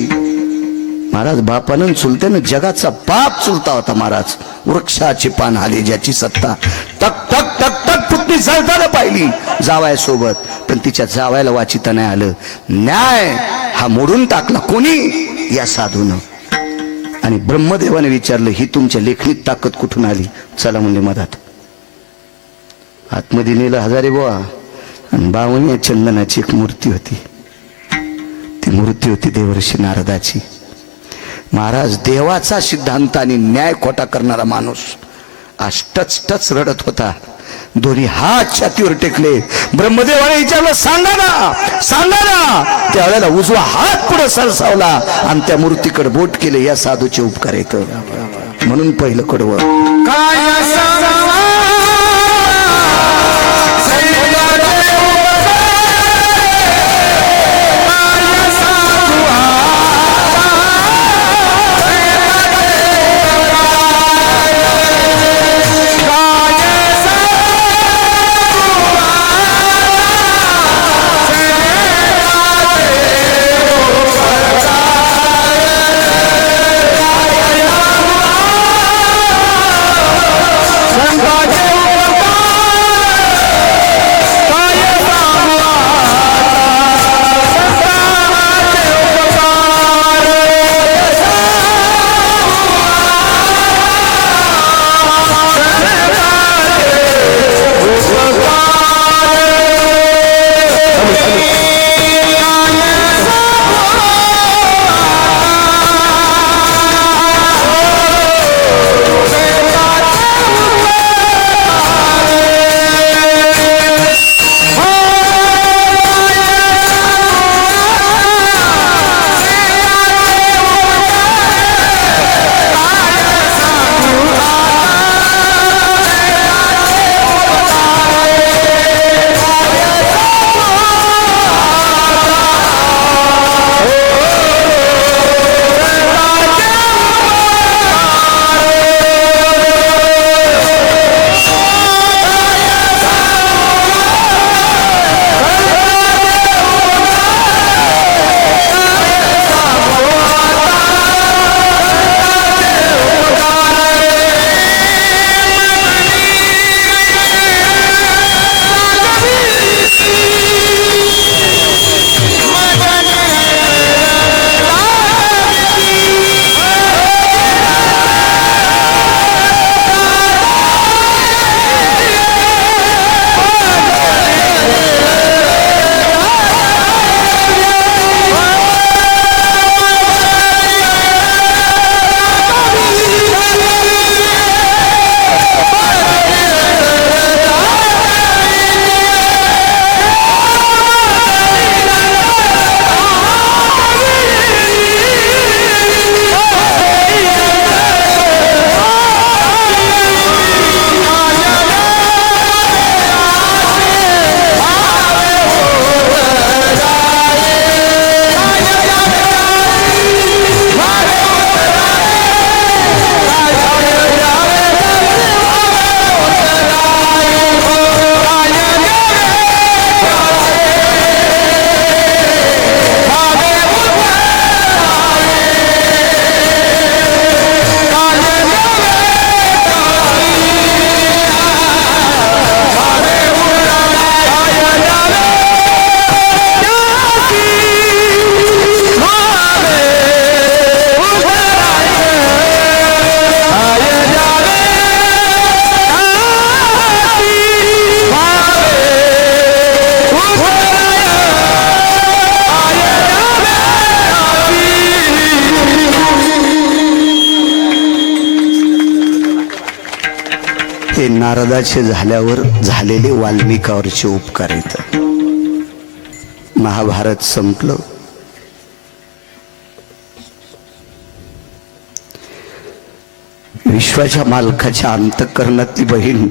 महाराज बापानं चुलत्यानं जगाचा बाप चुलता होता महाराज. वृक्षाचे पान आले ज्याची सत्ता, टक टक टक टक पुतणी जळताना पाहिली जावयासोबत, पण तिच्या जावयाला वाचिता नाही आलं. न्याय हा मोडून टाकला कोणी? या साधूनं. आणि ब्रह्मदेवाने विचारलं, ही तुमच्या लेखणीत ताकद कुठून आली? चला म्हणजे मधात. आतमध्ये नेलं हजारे बुवा, आणि 52 चंदनाची एक मूर्ती होती. ती मूर्ती होती देवर्षी नारदाची. महाराज देवाचा सिद्धांत आणि न्याय खोटा करणारा माणूस आज टच टच रडत होता. दोन्ही हात छातीवर टेकले. ब्रह्मदेवाने विचारलं, सांगा ना, सांगा ना. त्यावेळेला उजवा हात पुढे सरसावला आणि त्या मूर्तीकडे बोट केले. या साधूचे उपकार येत म्हणून पहिलं कडवं काय ते नारदाचे झाल्यावर झालेले वाल्मिकावरचे उपकार येतात. महाभारत संपलं. विश्वाच्या मालकाच्या अंतःकरणातली बहीण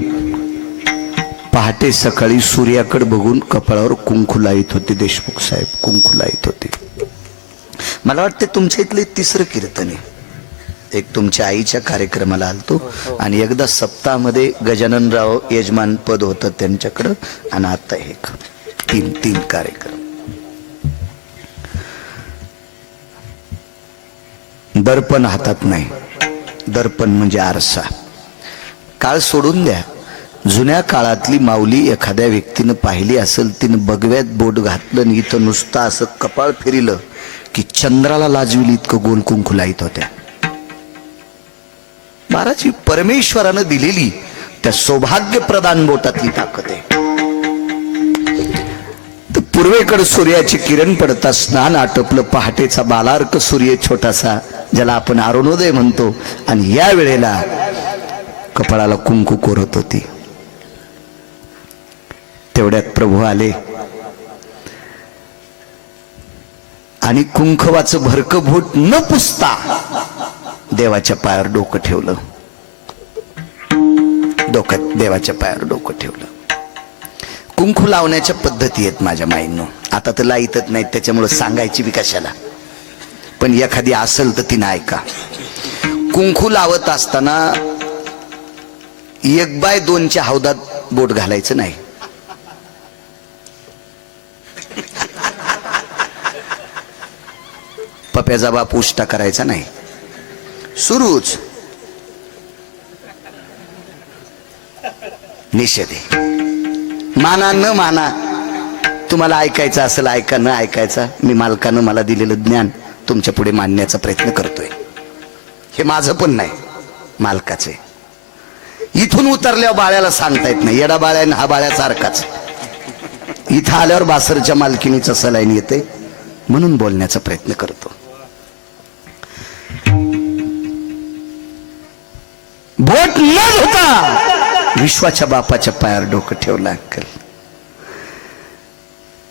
पहाटे सकाळी सूर्याकडे बघून कपाळावर कुंकू लाईत होते. देशमुख साहेब कुंकू लाईत होते. मला वाटते तुमच्या इथले तिसरं कीर्तन आहे. एक तुमच्या आईच्या कार्यक्रमाला आलतो आणि एकदा सप्ताहामध्ये गजाननराव यजमान पद होतं त्यांच्याकडं आणि आता एक तीन कार्यक्रम. दर्पण हातात नाही. दर्पण म्हणजे आरसा. काळ सोडून द्या. जुन्या काळातली माऊली एखाद्या व्यक्तीनं पाहिली असेल, तिनं बगव्यात बोट घातलं आणि इथं नुसतं असं कपाळ फिरिलं की चंद्राला लाजविली इतकं गोल कुंकू लाईत होत्या. महाराजी परमेश्वरानं दिलेली त्या सौभाग्य प्रदान बोटातली ताकद आहे. तर पूर्वेकडे सूर्याची किरण पडता स्नान आटपलं. पहाटेचा बालार्क सूर्य छोटासा, ज्याला आपण अरुणोदय म्हणतो, आणि या वेळेला कपाळाला कुंकू कोरत होती. तेवढ्यात प्रभू आले आणि कुंकवाचं भरकं बोट न पुसता देवाच्या पायावर डोकं ठेवलं. डोक्यात देवाच्या पायावर डोकं ठेवलं. कुंकू लावण्याच्या पद्धती आहेत माझ्या माईंनो. आता तर लाईतच नाहीत, त्याच्यामुळे सांगायची बी कशाला, पण एखादी असेल तर तिनं ऐका. कुंकू लावत असताना 1/2च्या हौदात बोट घालायचं नाही. पप्याचा बाप उष्टा करायचा नाही. सुरूच निषेध आहे. माना न माना, तुम्हाला ऐकायचं असेल ऐका, न ऐकायचा मी मालकानं मला दिलेलं ज्ञान तुमच्या पुढे मांडण्याचा प्रयत्न करतोय. हे माझं पण नाही, मालकाचे. इथून उतरल्यावर बाळ्याला सांगता येत नाही. येडा बाळ्याने हा बाळ्या सारखाच. इथं आल्यावर बासरच्या मालकिनीचं सलाईन येते म्हणून बोलण्याचा प्रयत्न करतो. बोट न धुता विश्वाच्या बापाच्या पायावर डोकं ठेवलं. अंकल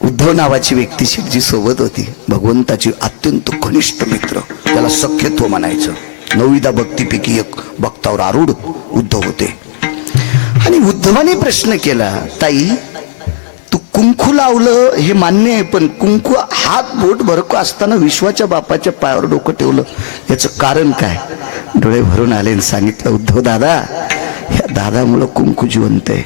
उद्धव नावाची व्यक्ती शेठजी सोबत होती. भगवंताची अत्यंत घनिष्ठ मित्र, त्याला सख्यत्व म्हणायचं. 9दा भक्तीपैकी एक भक्तावर आरूढ उद्धव होते. आणि उद्धवाने प्रश्न केला, ताई तू कुंकू लावलं हे मान्य आहे, पण कुंकू हात बोट भरक असताना विश्वाच्या बापाच्या पायावर डोकं ठेवलं, याचं कारण काय? डोळे भरून आले आणि सांगितलं, उद्धव दादा, ह्या दादामुळं कुंकू जिवंत आहे.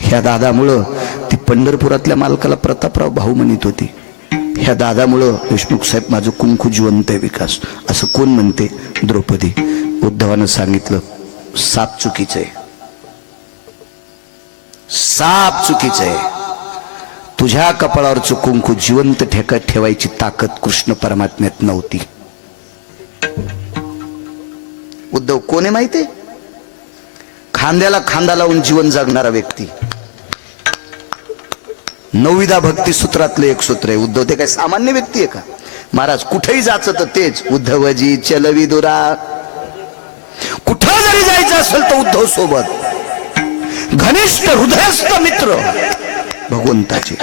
ह्या दादामुळं ती पंढरपुरातल्या मालकाला प्रतापराव भाऊ म्हणत होती. ह्या दादामुळं देशमुख साहेब माझं कुंकू जिवंत आहे. विकास असं कोण म्हणते? द्रौपदी. उद्धवानं सांगितलं, साप चुकीचं आहे. साप चुकीचं आहे. तुझ्या कपाळावरचं कुंकू जिवंत ठेवायची ताकद कृष्ण परमात्म्यात नव्हती. उद्धव कोण आहे माहितीये? खांद्याला खांदा लावून जीवन जगणारा व्यक्ती. 9दा भक्ती सूत्रातलं एक सूत्र आहे. उद्धव ते काय सामान्य व्यक्ती आहे का? महाराज कुठेही जायचं तर तेच उद्धवजी चलवी दुरा. कुठं जरी जायचं असेल तर उद्धव सोबत. घनिष्ठ हृदयस्थ मित्र भगवंताचे.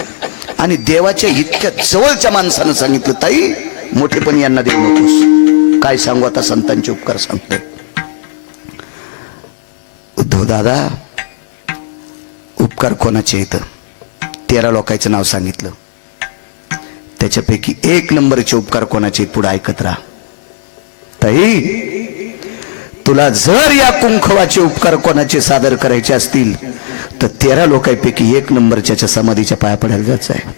आणि देवाच्या इतक्या जवळच्या माणसानं सांगितलं, ताई मोठेपण यांना देऊ नकोस. काय सांगू आता, संतांचे उपकार सांगतोय. उद्धव दादा, उपकार कोणाचे येतं? 13 लोकांचं नाव सांगितलं. त्याच्यापैकी 1 नंबरचे उपकार कोणाचे? पुढे ऐकत राहा. ताई तुला जर या कुंकवाचे उपकार कोणाचे सादर करायचे असतील तर 13 लोकांपैकी 1 नंबरच्या समाधीच्या पाया पडायला जायचं आहे.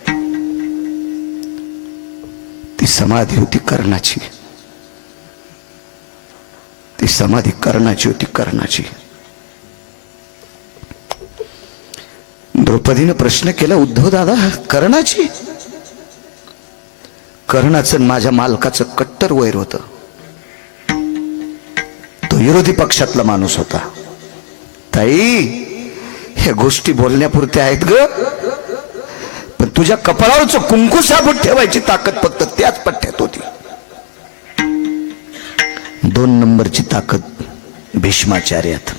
ती समाधी होती कर्णाची. ती समाधी कर्णाची होती, कर्णाची. द्रौपदीने प्रश्न केला, उद्धव दादा कर्णाची? कर्णाचं माझ्या मालकाचं कट्टर वैर होतं. तो विरोधी पक्षातला माणूस होता. ताई ह्या गोष्टी बोलण्यापुरत्या आहेत ग, पण तुझ्या कपाळावरचं कुंकू साबूत ठेवायची ताकद फक्त त्याच पट्ट्यात होती. 2 नंबरची ताकद भीष्माचार्यात.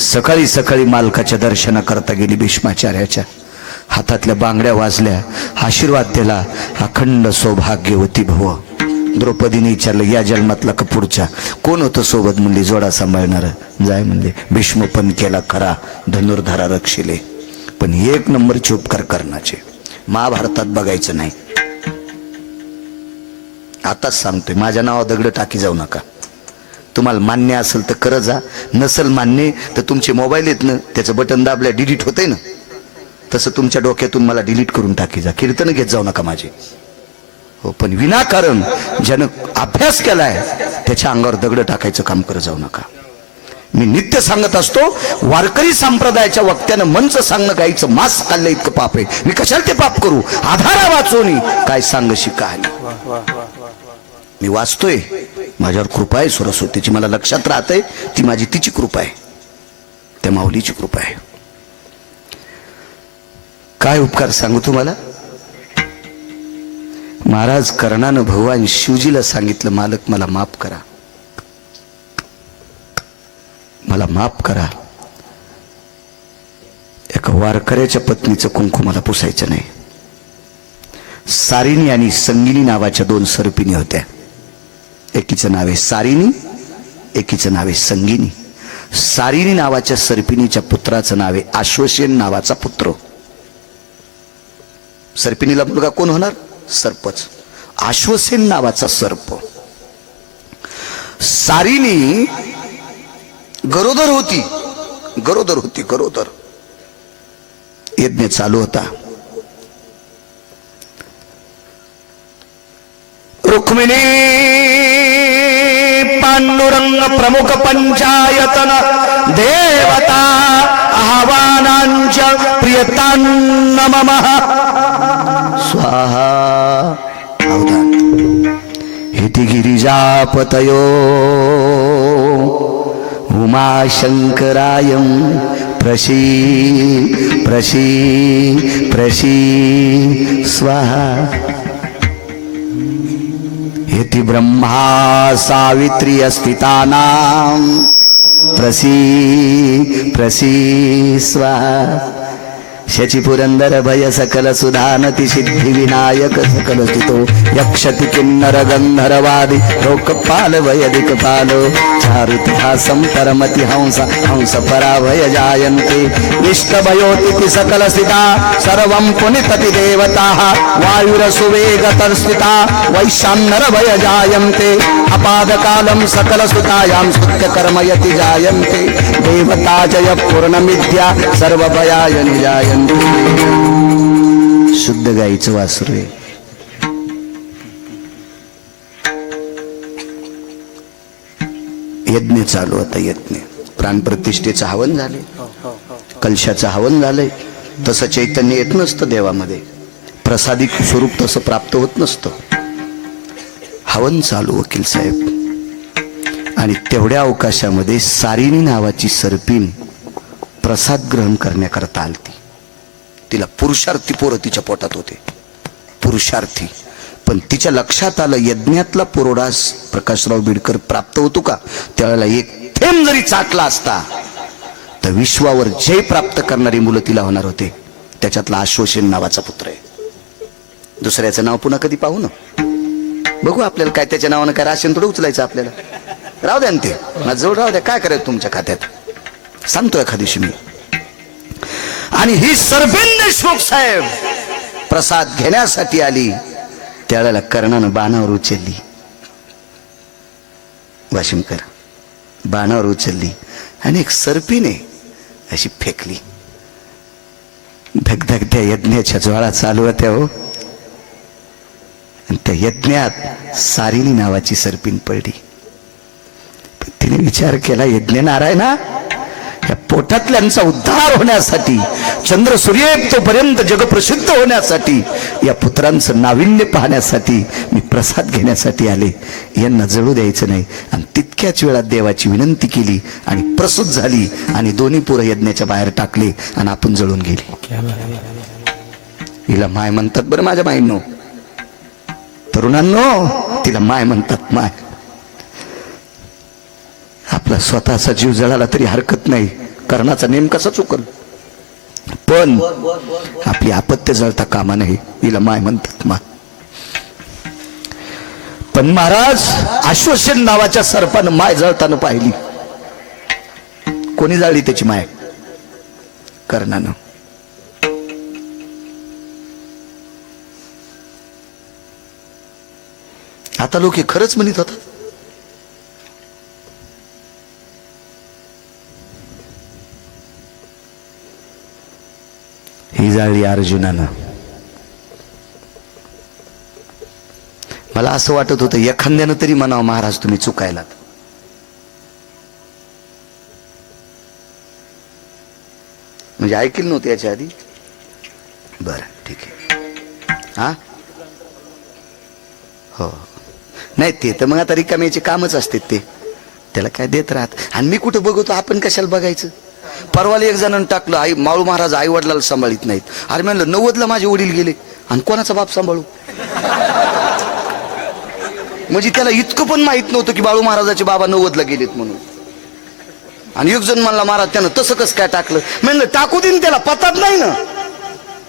सकाळी सकाळी मालकाच्या दर्शनाकरता गेली. भीष्माचार्याच्या हातातल्या बांगड्या वाजल्या, आशीर्वाद दिला, अखंड सौभाग्यवती भव. द्रौपदीने विचारलं, या जन्मातला का पुढच्या? कोण होतं सोबत? म्हणली, जोडा सांभाळणार. जाय म्हणले. भीष्म पण केला खरा, धनुर्धारा रक्षिले, पण एक नंबरचे उपकार करण्याचे. महाभारतात बघायचं नाही. आताच सांगतोय, माझ्या नावावर दगड टाकी जाऊ नका. तुम्हाला मान्य असेल तर करत जा, नसेल मान्य तर तुमचे मोबाईल आहेत ना, त्याचं बटन दाबल्या डिलीट होतंय ना, तसं तुमच्या डोक्यातून मला डिलीट करून टाकी जा. कीर्तन घेत जाऊ नका माझे. हो, पण विनाकारण ज्यानं अभ्यास केलाय त्याच्या अंगावर दगड टाकायचं काम करत जाऊ नका. मी नित्य सांगत असतो, वारकरी संप्रदायाच्या वक्त्यानं मंच सांगणं गायचं मांस खाल्लं इतकं पाप आहे. मी कशाला ते पाप करू? आधारा वाचवणी काय सांगशी कहाणी. मी वाचतोय, माझ्यावर कृपा आहे सरस्वतीची, मला लक्षात राहतंय ती माझी तिची कृपा आहे, त्या माऊलीची कृपा आहे. काय उपकार सांगू तुम्हाला? महाराज कर्णानं भगवान शिवजीला सांगितलं, मालक मला माफ करा, मला माफ करा. एका वारकऱ्याच्या पत्नीचं कुंकू मला पुसायचं नाही. सारिणी आणि संगिनी नावाच्या दोन सर्पिणी होत्या. एकीचं नाव आहे सारिणी, एकीचं नाव आहे संगिनी. सारिणी नावाच्या सर्पिणीच्या पुत्राचं नाव आहे आश्वसेन नावाचा पुत्र. सर्पिणीला मुलगा कोण होणार? सर्पच. आश्वसेन नावाचा सर्प. सारिणी गरोदर होती, गरोदर होती, गरोदर. यज्ञ चालू होता. रुक्मिणी पांडुरंग प्रमुख पंचायतन देवता आह्वानांच्या प्रियतान्न ममः स्वाहा. अवधान. हिति गिरिजापतयो उमाशंकरायं प्रशी प्रशी प्रशी स्वाहा. इति ब्रह्मा सावित्री अस्थितानां प्रसी प्रसी स्वाहा. शची पुरंदर भय सकल सुधानति सिद्धि विनायक सकल स्तुतो यक्षति किन्नर गंधर्वादि लोकपाल वयदिक पालो चारुतिहासं परमति हंस हंस पराभय जायन्ते इष्टभयोतिथि सकल स्थिता सर्वं पुनितति देवताः वायुरसुवेगतर्स्थिता वैशान्नर भय जायन्ते अपादकालं सकल सुतायां स्तुत्यकर्मयति जायन्ते देवता जय पूर्णमिद्या सर्वभयाय निजायन्ते. शुद्ध गाईचं वासरू आहे. यज्ञ चालू होता. यज्ञ प्राणप्रतिष्ठेचं हवन झाले, कलशाचं हवन झालंय. तसं चैतन्य येत नसतं देवामध्ये, प्रसादिक स्वरूप तसं प्राप्त होत नसतं. हवन चालू वकील साहेब. आणि तेवढ्या अवकाशामध्ये सारिणी नावाची सर्पिण प्रसाद ग्रहण करण्याकरता आलती. तिला पुरुषार्थी पोरं तिच्या पोटात होते, पुरुषार्थी. पण तिच्या लक्षात आलं, यज्ञातला पुरोडास प्रकाशराव बिडकर प्राप्त होतो का, त्यावेळेला एक थेंब जरी चाटला असता तर विश्वावर जय प्राप्त करणारी मुलं तिला होणार होते. त्याच्यातला आश्वसेन नावाचा पुत्र आहे. दुसऱ्याचं नाव पुन्हा कधी पाहू ना, बघू आपल्याला काय त्याच्या नावानं काय राशन थोडं उचलायचं आपल्याला. राहू द्या ना, ते माझं जवळ राहू द्या, काय करायचं तुमच्या खात्यात सांगतो एखादीशी मी. आणि ही सर्पिण देशमुख साहेब प्रसाद घेण्यासाठी आली. त्यावेळेला कर्णानं बाणावर उचलली, वाशिमकर बाणावर उचलली आणि एक सर्पिणे अशी फेकली. धगधग त्या यज्ञाच्या ज्वाळा चालू होत्या हो. आणि त्या यज्ञात सारिणी नावाची सर्पिण पडली. तिने विचार केला, यज्ञ नारायणा, या पोटातल्यांचा उद्धार होण्यासाठी, चंद्र सूर्य तोपर्यंत जगप्रसिद्ध होण्यासाठी, या पुत्रांचं नाविन्य पाहण्यासाठी मी प्रसाद घेण्यासाठी आले. यांना जळू द्यायचं नाही. आणि तितक्याच वेळात देवाची विनंती केली आणि प्रसूत झाली आणि दोन्ही पोरं यज्ञाच्या बाहेर टाकले आणि आपण जळून गेली. हिला माय म्हणतात बरं माझ्या माईंनो, तरुणांनो, तिला माय म्हणतात. माय आपला स्वतःचा जीव जळाला तरी हरकत नाही, कर्णाचा नेम कसा चुकल, पण आपली अपत्य जळता कामा नाही, हिला माय म्हणतात मा. पण महाराज अश्वसेन नावाच्या सर्पानं माय जळताना पाहिली. कोणी जाळली त्याची माय? कर्णानं. आता लोक हे खरंच म्हणत होतात. ही जाळली अर्जुनानं. मला असं वाटत होतं एखाद्यानं तरी म्हणावं महाराज तुम्ही चुकायलात. म्हणजे ऐकलं नव्हतं याच्या आधी. बरं ठीक आहे. हा हो नाही ते तर मग आता रिकाम्याचे कामच असते ते, त्याला काय देत राहत. आणि मी कुठं बघतो, आपण कशाला बघायचं. परवाला एक जणांनी टाकलं आई माळू महाराज आई वडिलाला सांभाळीत नाहीत. अरे म्हणलं 90ला माझे वडील गेले आणि कोणाचा बाप सांभाळू. म्हणजे त्याला इतकं पण माहित नव्हतं की बाळू महाराजाचे बाबा 90ला गेलेत म्हणून. आणि एक जण म्हणला महाराज त्यानं तसं कसं काय टाकलं. म्हणलं टाकू देईन, त्याला पतात नाही ना.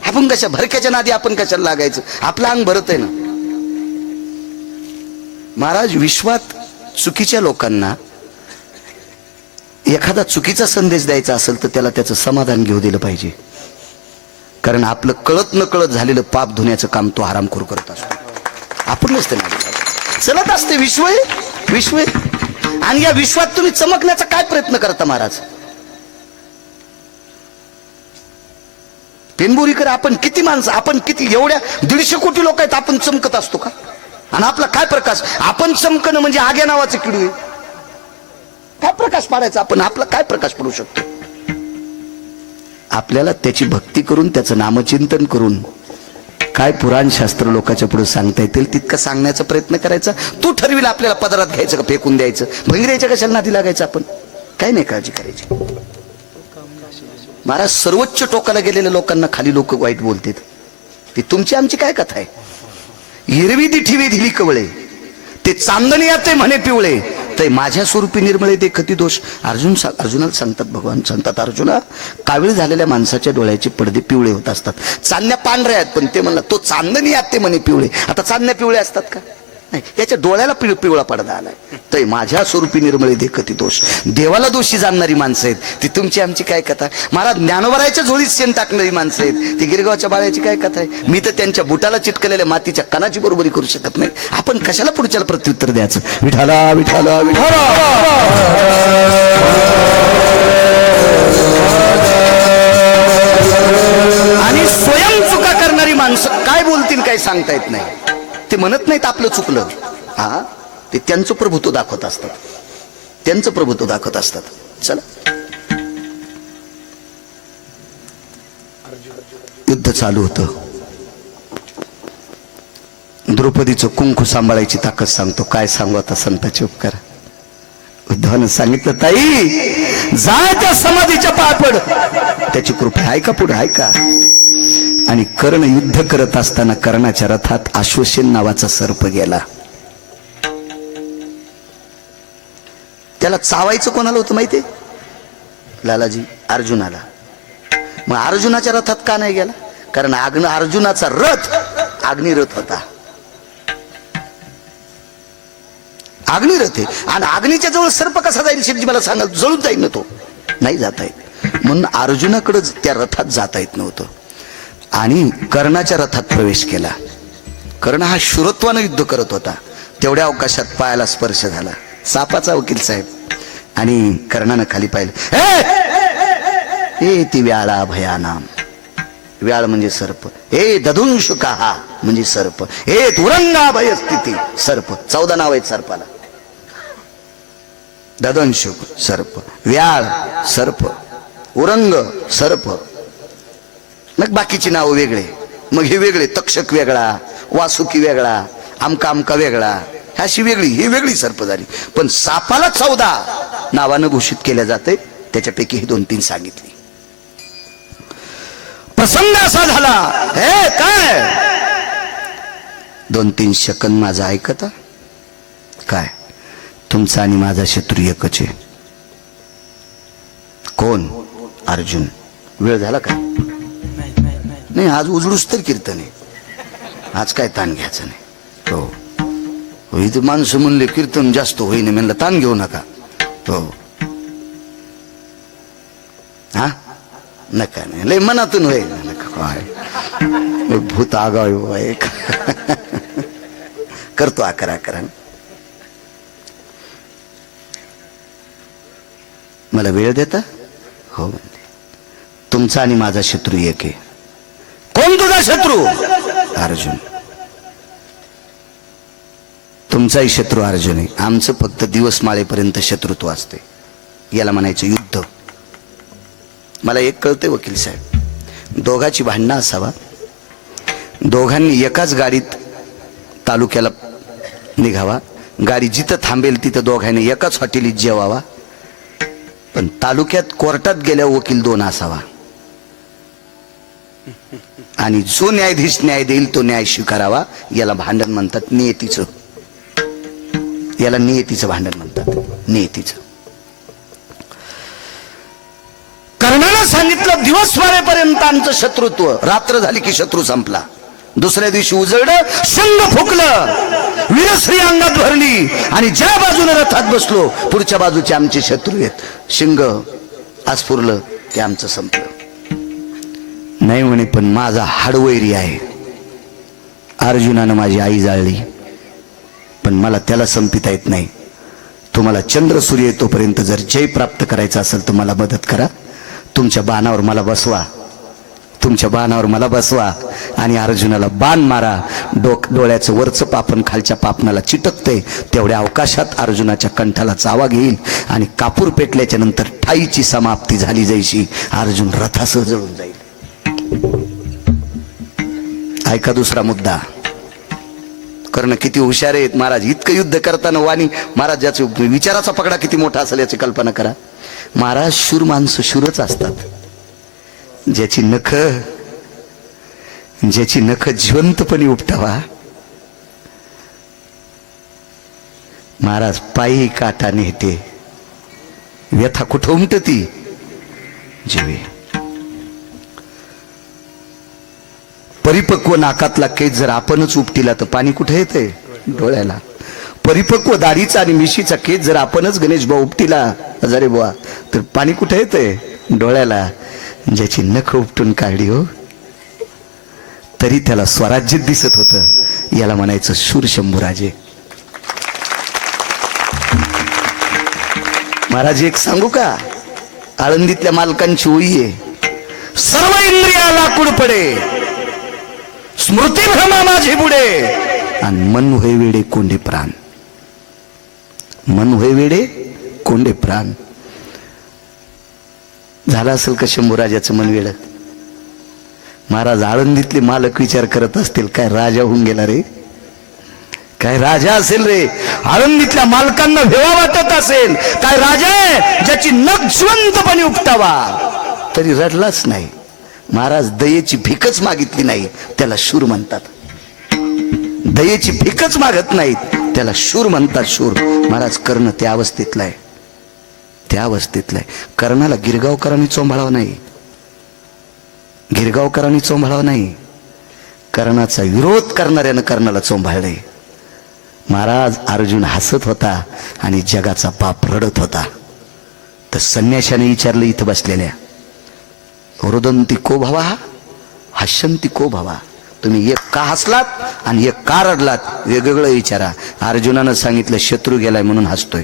आपण कशा भरक्याच्या नादी आपण कशाला लागायचं, आपलं अंग भरत आहे ना. महाराज विश्वात चुकीच्या लोकांना एखादा चुकीचा संदेश द्यायचा असेल तर त्याला त्याचं समाधान घेऊ दिलं पाहिजे. कारण आपलं कळत न कळत झालेलं पाप धुण्याचं काम तो हरामखोर करत असतो. आपण नसते ना चलत असते विश्व विश्व. आणि या विश्वात तुम्ही चमकण्याचा काय प्रयत्न करता महाराज. पेनबोरीकर आपण किती माणसं, आपण किती एवढ्या 150 कोटी लोक आहेत, आपण चमकत असतो का. आणि आपला काय प्रकाश. आपण चमकणं म्हणजे आग्या नावाचं किडू आहे. काय प्रकाश पाडायचा आपण, आपला काय प्रकाश पडू शकतो. आपल्याला त्याची भक्ती करून त्याचं नामचिंतन करून काय पुराण शास्त्र लोकांच्या पुढे सांगता येतील तितकं सांगण्याचा प्रयत्न करायचा. तू ठरविला आपल्याला पदरात घ्यायचं का फेकून द्यायचं, भंगऱ्याच्या कशाला नादी लागायचं. आपण काय नाही काळजी करायची. महाराज सर्वोच्च टोकाला गेलेल्या लोकांना खाली लोक वाईट बोलतात. ती तुमची आमची काय कथा आहे. हिरवी दिठीवी दिली कवळे ते चांदणी याते म्हणे पिवळे ते माझ्या स्वरूपी निर्मळे ते खती दोष. अर्जुनाला सांगतात भगवान सांगतात अर्जुना कावीळ झालेल्या माणसाच्या डोळ्याचे पडदे पिवळे होत असतात. चांदण्या पांढऱ्या आहेत पण ते म्हणला तो चांदणी याते म्हणे पिवळे. आता चांदण्या पिवळे असतात का नाही, त्याच्या डोळ्याला पिवळा पडदा आलाय. ते माझ्या स्वरूपी निर्मळे देखती दोष. देवाला दोषी जाणणारी माणसं आहेत ती तुमची आमची काय कथा. महाराज ज्ञानोबरायच्या झोळीत शेण टाकणारी माणसं आहेत ती गिरगावच्या बाळ्याची काय कथा आहे. मी तर त्यांच्या बुटाला चिटकलेल्या मातीच्या कणाची बरोबरी करू शकत नाही. आपण कशाला पुढच्याला प्रत्युत्तर द्यायचं. विठाला विठाला विठाला. आणि स्वयं चुका करणारी माणसं काय बोलतील काय सांगता येत नाही. ते म्हणत नाहीत आपलं चुकलं. हा ते त्यांचं प्रभुत्व दाखवत असतात, त्यांचं प्रभुत्व दाखवत असतात. चला युद्ध चालू होतं. द्रौपदीचं कुंकू सांभाळायची ताकद सांगतो. काय सांगू आता संताचे उपकार. उद्धवानं सांगितलं ताई जा त्या समाधीच्या पाय पड, त्याची कृपा आहे का पुढे आहे का. आणि कर्ण युद्ध करत असताना कर्णाच्या रथात अश्वसेन नावाचा सर्प गेला. त्याला चावायचं कोणाला होतं माहितीये लालाजी, अर्जुनाला. मग अर्जुनाच्या रथात का नाही गेला, कारण अर्जुनाचा रथ अग्निरथ होता. अग्निरथ आहे आणि अग्नीच्या जवळ सर्प कसा जाईल शिवजी मला सांगाल. जळून जाईल ना तो, नाही जाता येत. म्हणून अर्जुनाकडे त्या रथात जाता येत नव्हतं. आणि कर्णाच्या रथात प्रवेश केला. कर्ण हा शूरत्वानं युद्ध करत होता. तेवढ्या अवकाशात पायाला स्पर्श झाला. सापाचा वकील साहेब. आणि कर्णानं खाली पाहिलं. ए ती व्याळा भयानाम. व्याळ म्हणजे सर्प. ए दधुंशुका म्हणजे सर्प. ए तुरंगा भय स्थिती सर्प. 14 नाव आहेत सर्पाला. ददंशुक सर्प, व्याळ सर्प, उरंग सर्प. मग बाकीची नाव वेगळे. मग हे वेगळे, तक्षक वेगळा, वासुकी वेगळा, आमका आमका वेगळा, अशी वेगळी ही वेगळी सर्प झाली. पण सापाला 14 नावानं घोषित केल्या जाते. त्याच्यापैकी ही 2-3 सांगितली. प्रसंग असा झाला. हे काय 2-3 सेकंद माझा ऐकता काय. तुमचा आणि माझा शत्रू एकच आहे. कोण? अर्जुन. वेळ झाला का? नाही, आज उजळूस तर कीर्तन आहे, आज काय ताण घ्यायचं नाही. हो, इथे माणसं म्हणले कीर्तन जास्त होईन, म्हणलं ताण घेऊ नका. हो, हा, नका नाही, लय मनातून होईल. काय भूत आगाव एक करतो 11 मला वेळ देता? हो म्हणते. तुमचा आणि माझा शत्रू एक आहे. कोण तुझा शत्रू? अर्जुन. तुमचाही शत्रू अर्जुन आहे. आमचं फक्त दिवस माळेपर्यंत शत्रुत्व असते, याला म्हणायचं युद्ध. मला एक कळते वकील साहेब, दोघाची भांडणं असावा, दोघांनी एकाच गाडीत तालुक्याला निघावा, गाडी जिथं थांबेल तिथं दोघांनी एकाच हॉटेलीत जेवावा, पण तालुक्यात कोर्टात गेल्या वकील 2 असावा, आणि जो न्यायाधीश न्याय देईल तो न्याय स्वीकारावा. याला भांडण म्हणतात नियतीचं. याला नियतीचं भांडण म्हणतात, नियतीचं. कर्णाला सांगितलं दिवस मारेपर्यंत आमचं शत्रुत्व, रात्र झाली की शत्रू संपला. दुसऱ्या दिवशी उजळलं, शंग फुकलं, वीरश्री अंगात भरली, आणि ज्या बाजूने रथात बसलो पुढच्या बाजूचे आमचे शत्रू आहेत. शिंग आस्फुरलं की आमचं संपलं. नाही म्हणे, पण माझा हाडवैरी आहे. अर्जुनानं माझी आई जाळली, पण मला त्याला संपिता येत नाही. तुम्हाला चंद्र सूर्य येतोपर्यंत जर जय प्राप्त करायचं असेल तर मला मदत करा. तुमच्या बाणावर मला बसवा, तुमच्या बाणावर मला बसवा, आणि अर्जुनाला बाण मारा. डोळ्याचं वरचं पापण खालच्या पापणाला चिटकते, तेवढ्या अवकाशात अर्जुनाच्या कंठाला चावा घेईल, आणि कापूर पेटल्याच्या नंतर ठाईची समाप्ती झाली जैशी अर्जुन रथासह जळून जाईल. ऐका दुसरा मुद्दा. कर्ण किती हुशार आहेत महाराज. इतकं युद्ध करताना वाणी महाराज, ज्याचा विचाराचा पगडा किती मोठा असेल याची कल्पना करा. महाराज शूर माणसं शूरच असतात. ज्याची नख जिवंतपणे उपटावा, महाराज पायी काटा नेते. व्यथा कुठं उमटती? जीवे. परिपक्व नाकातला केस जर आपणच उपटिला तर पाणी कुठे येते? डोळ्याला. परिपक्व दाढीचा आणि मिशीचा केस जर आपणच गणेश भाऊ उपटिला, हजारे बुवा, तर पाणी कुठे येते? डोळ्याला. ज्याची नख उपटून काढली हो, तरी त्याला स्वराज्य दिसत होतं, याला म्हणायचं शूर शंभूराजे. महाराज एक सांगू का? आळंदीतल्या मालकांची ओळी आहे. सर्व इंद्रियाला कुड पडे, स्मृती भ्रमा माझी बुडे, आणि मन होय वेडे कोंडे प्राण. मन होय वेडे कोंडे प्राण. झालं असेल का शंभूराजाचं मन वेड? महाराज आळंदीतले मालक विचार करत असतील, काय राजा होऊन गेला रे, काय राजा असेल रे. आळंदीतल्या मालकांना भेवा वाटत असेल, काय राजा आहे ज्याची नख जिवंतपणे उपटावा, तरी रडलाच नाही. महाराज दयेची भीकच मागितली नाही, त्याला शूर म्हणतात. दयेची भीकच मागत नाहीत, त्याला शूर म्हणतात. शूर. महाराज कर्ण त्या अवस्थेतला आहे, त्या अवस्थेतला आहे. कर्णाला गिरगावकरांनी चोंभाळावं नाही, गिरगावकरांनी चोंभाळावं नाही, कर्णाचा विरोध करणाऱ्यानं कर्णाला चोंभाळले. महाराज अर्जुन हसत होता आणि जगाचा पाप रडत होता. तर संन्याशाने विचारलं इथं बसलेल्या, रुदंती को भवा हसंती को भवा. तुम्ही एक का हसलात आणि एक का रडलात, वेगवेगळं विचारा. अर्जुनानं सांगितलं शत्रू गेलाय म्हणून हसतोय,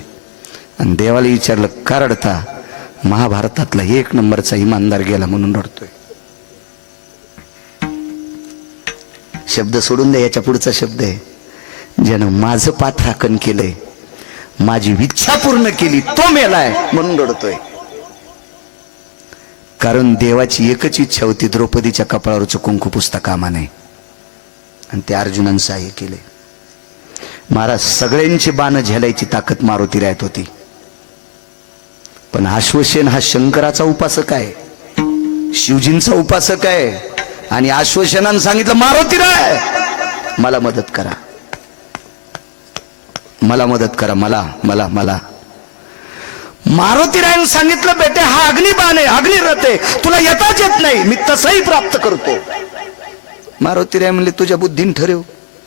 आणि देवाला विचारलं का रडता, महाभारतातला 1 नंबरचा इमानदार गेला म्हणून रडतोय. शब्द सोडून द्या, याच्या पुढचा शब्द आहे, ज्यानं माझं पाठराखण केलंय, माझी इच्छा पूर्ण केली, तो मेलाय म्हणून रडतोय. कारण देवाची एकच इच्छा होती, द्रौपदीच्या कपाळावरचं कुंकू पुसता कामा नये, आणि ते अर्जुनांचं हे केले. महाराज सगळ्यांची बाण झेलायची ताकद मारुती राहत होती, पण अश्वसेन हा शंकराचा उपासक आहे, शिवजींचा उपासक आहे, आणि अश्वसेनानं सांगितलं मारुती राय मला मदत करा, मला मदत करा, मला मला मला. मारुतीरायन सांगितलं, बेटे हा अग्निबाण आहे, अग्निरथ आहे, तुला येताच येत नाही, मी तसंही प्राप्त करतो. मारुतीराय म्हणले, तुझ्या बुद्धीन ठरव.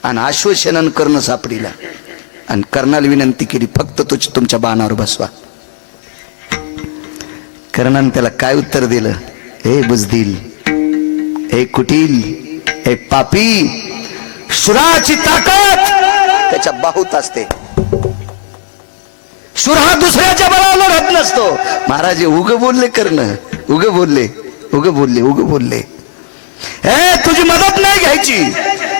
आणि आश्वासनन कर्ण सापडीला आणि कर्णाला विनंती केली, फक्त तुमच्या बाणावर बसवा. कर्णाने त्याला काय उत्तर दिलं? हे बुजदिल, हे कुटील, हे पापी, शुराची ताकद त्याच्या बाहूत असते. शुर हा दुसऱ्याच्या बळावर राहत नसतो. महाराज उग बोलले, कर्ण उग बोलले, उग बोलले, उग बोलले. हे तुझी मदत नाही घ्यायची.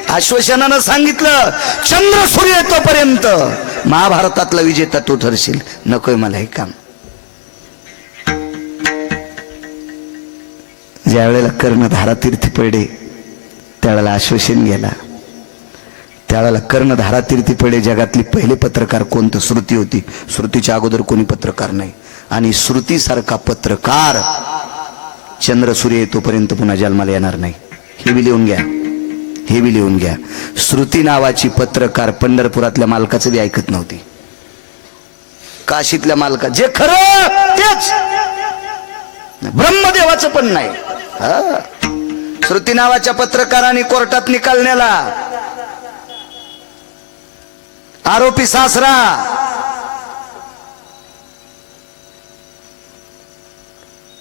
आश्वासनानं सांगितलं, चंद्र सूर्य तोपर्यंत महाभारतातला विजेता तू ठरशील, नकोय मला हे काम. ज्या वेळेला कर्ण धारातीर्थी पडे त्यावेळेला आश्वासन गेला. त्यावेळेला कर्ण धारातीर्थी पडे. जगातली पहिले पत्रकार कोणतं? श्रुती होती. श्रुतीच्या अगोदर कोणी पत्रकार नाही. आणि श्रुतीसारखा पत्रकार चंद्र सूर्य येतोपर्यंत पुन्हा जन्माला येणार नाही. हे बी लिहून घ्या, हे बी लिहून घ्या. श्रुती नावाची पत्रकार पंढरपुरातल्या मालकाचं बी ऐकत नव्हती, काशीतल्या मालका. जे खरं तेच, ब्रह्मदेवाचं पण नाही. श्रुती नावाच्या पत्रकारांनी कोर्टात निकालण्याला आरोपी सासरा,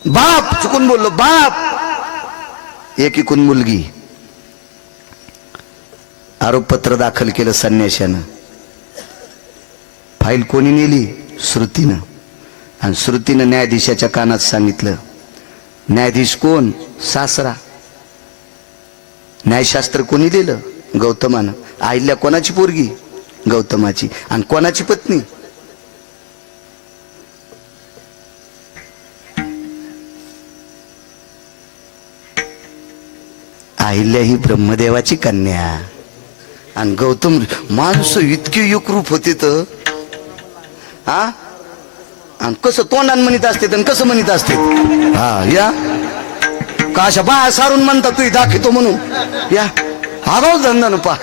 बाप, चुकून बोललो, बाप, एकीकून मुलगी, आरोपपत्र दाखल केलं संन्याशानं. फाईल कोणी नेली? श्रुतीनं. आणि श्रुतीनं न्यायाधीशाच्या कानात सांगितलं. न्यायाधीश कोण? सासरा. न्यायशास्त्र कोणी दिलं? गौतमानं. आईल्या कोणाची पोरगी? गौतमाची. आणि कोणाची पत्नी? अहिल्या ही ब्रह्मदेवाची कन्या. आणि गौतम, माणसं इतके एकरूप होते तर हा. आणि कसं तोंडान म्हणत असते आणि कसं म्हणत असते. हा या का अशा बाया सारून म्हणतात तू दाखवतो म्हणून. या आगाव धंदा न पा.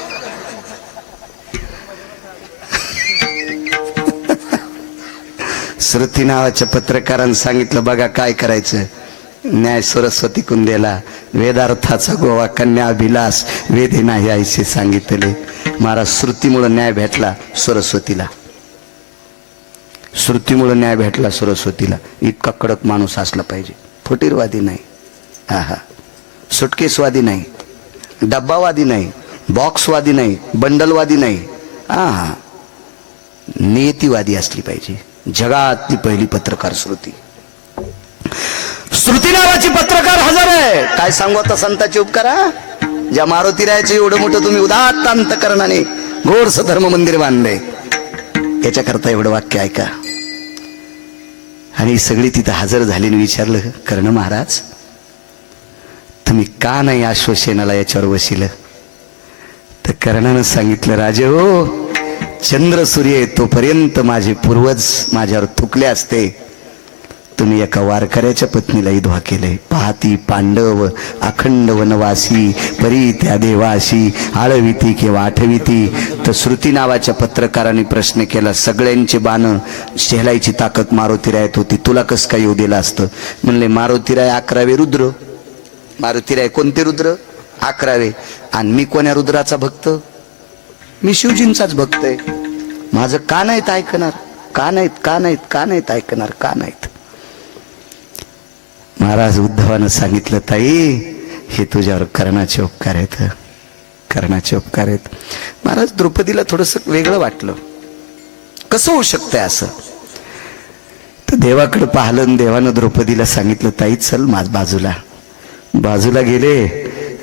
श्रुती नावाच्या पत्रकारांनी सांगितलं, बघा काय करायचं. न्याय सरस्वती कुंदेला, वेदार्थाचा गोवा कन्या अभिलाष, वेदे नाही आईसे सांगितले. महाराज श्रुतीमुळे न्याय भेटला सरस्वतीला. श्रुतीमुळे न्याय भेटला सरस्वतीला. इतका कडक माणूस असला पाहिजे. फुटीरवादी नाही, हा हा, सुटकेसवादी नाही, डब्बावादी नाही, बॉक्सवादी नाही, बंडलवादी नाही, हा हा, नियतीवादी असली पाहिजे. जगातली पहिली पत्रकार श्रुती. श्रुती नावाची पत्रकार हजर आहे. काय सांगू आता संतांचे उपकार. ज्या मारुतीरायाचं एवढं मोठं तुम्ही उदात्त अंतकरणाने घोरस धर्म मंदिर बांधले, याच्याकरता एवढं वाक्य ऐका. आणि सगळी तिथं हजर झाली. विचारलं, कर्ण महाराज तुम्ही का नाही आश्वासनाला याच्यावर बसिलं? तर कर्णानं सांगितलं, राजे हो, चंद्र सूर्य येतोपर्यंत माझे पूर्वज माझ्यावर थुकले असते. तुम्ही एका वारकऱ्याच्या पत्नीला विधवा केले. पाहती पांडव अखंड वनवासी, परी त्या देवाशी, आळविती किंवा आठविती. तर श्रुती नावाच्या पत्रकाराने प्रश्न केला, सगळ्यांचे बाण शेलायची ताकद मारुतीरायात होती, तुला कसं काय येऊ दिलं असतं? म्हणले, मारुतीराय 11वे रुद्र. मारुतीराय कोणते रुद्र? 11वे. आणि मी कोण्या रुद्राचा भक्त? मी शिवजींचाच भक्त आहे. माझं का नाहीत ऐकणार? का नाहीत, का नाहीत, का नाहीत ऐकणार, का नाहीत? महाराज उद्धवानं सांगितलं, ताई हे तुझ्यावर कर्णाचे उपकार आहेत, कर्णाचे उपकार आहेत. महाराज द्रौपदीला थोडस वेगळं वाटलं, कसं होऊ शकतंय असं. तर देवाकडे पाहिलं आणि देवानं द्रौपदीला सांगितलं, ताई चल माझ बाजूला. बाजूला गेले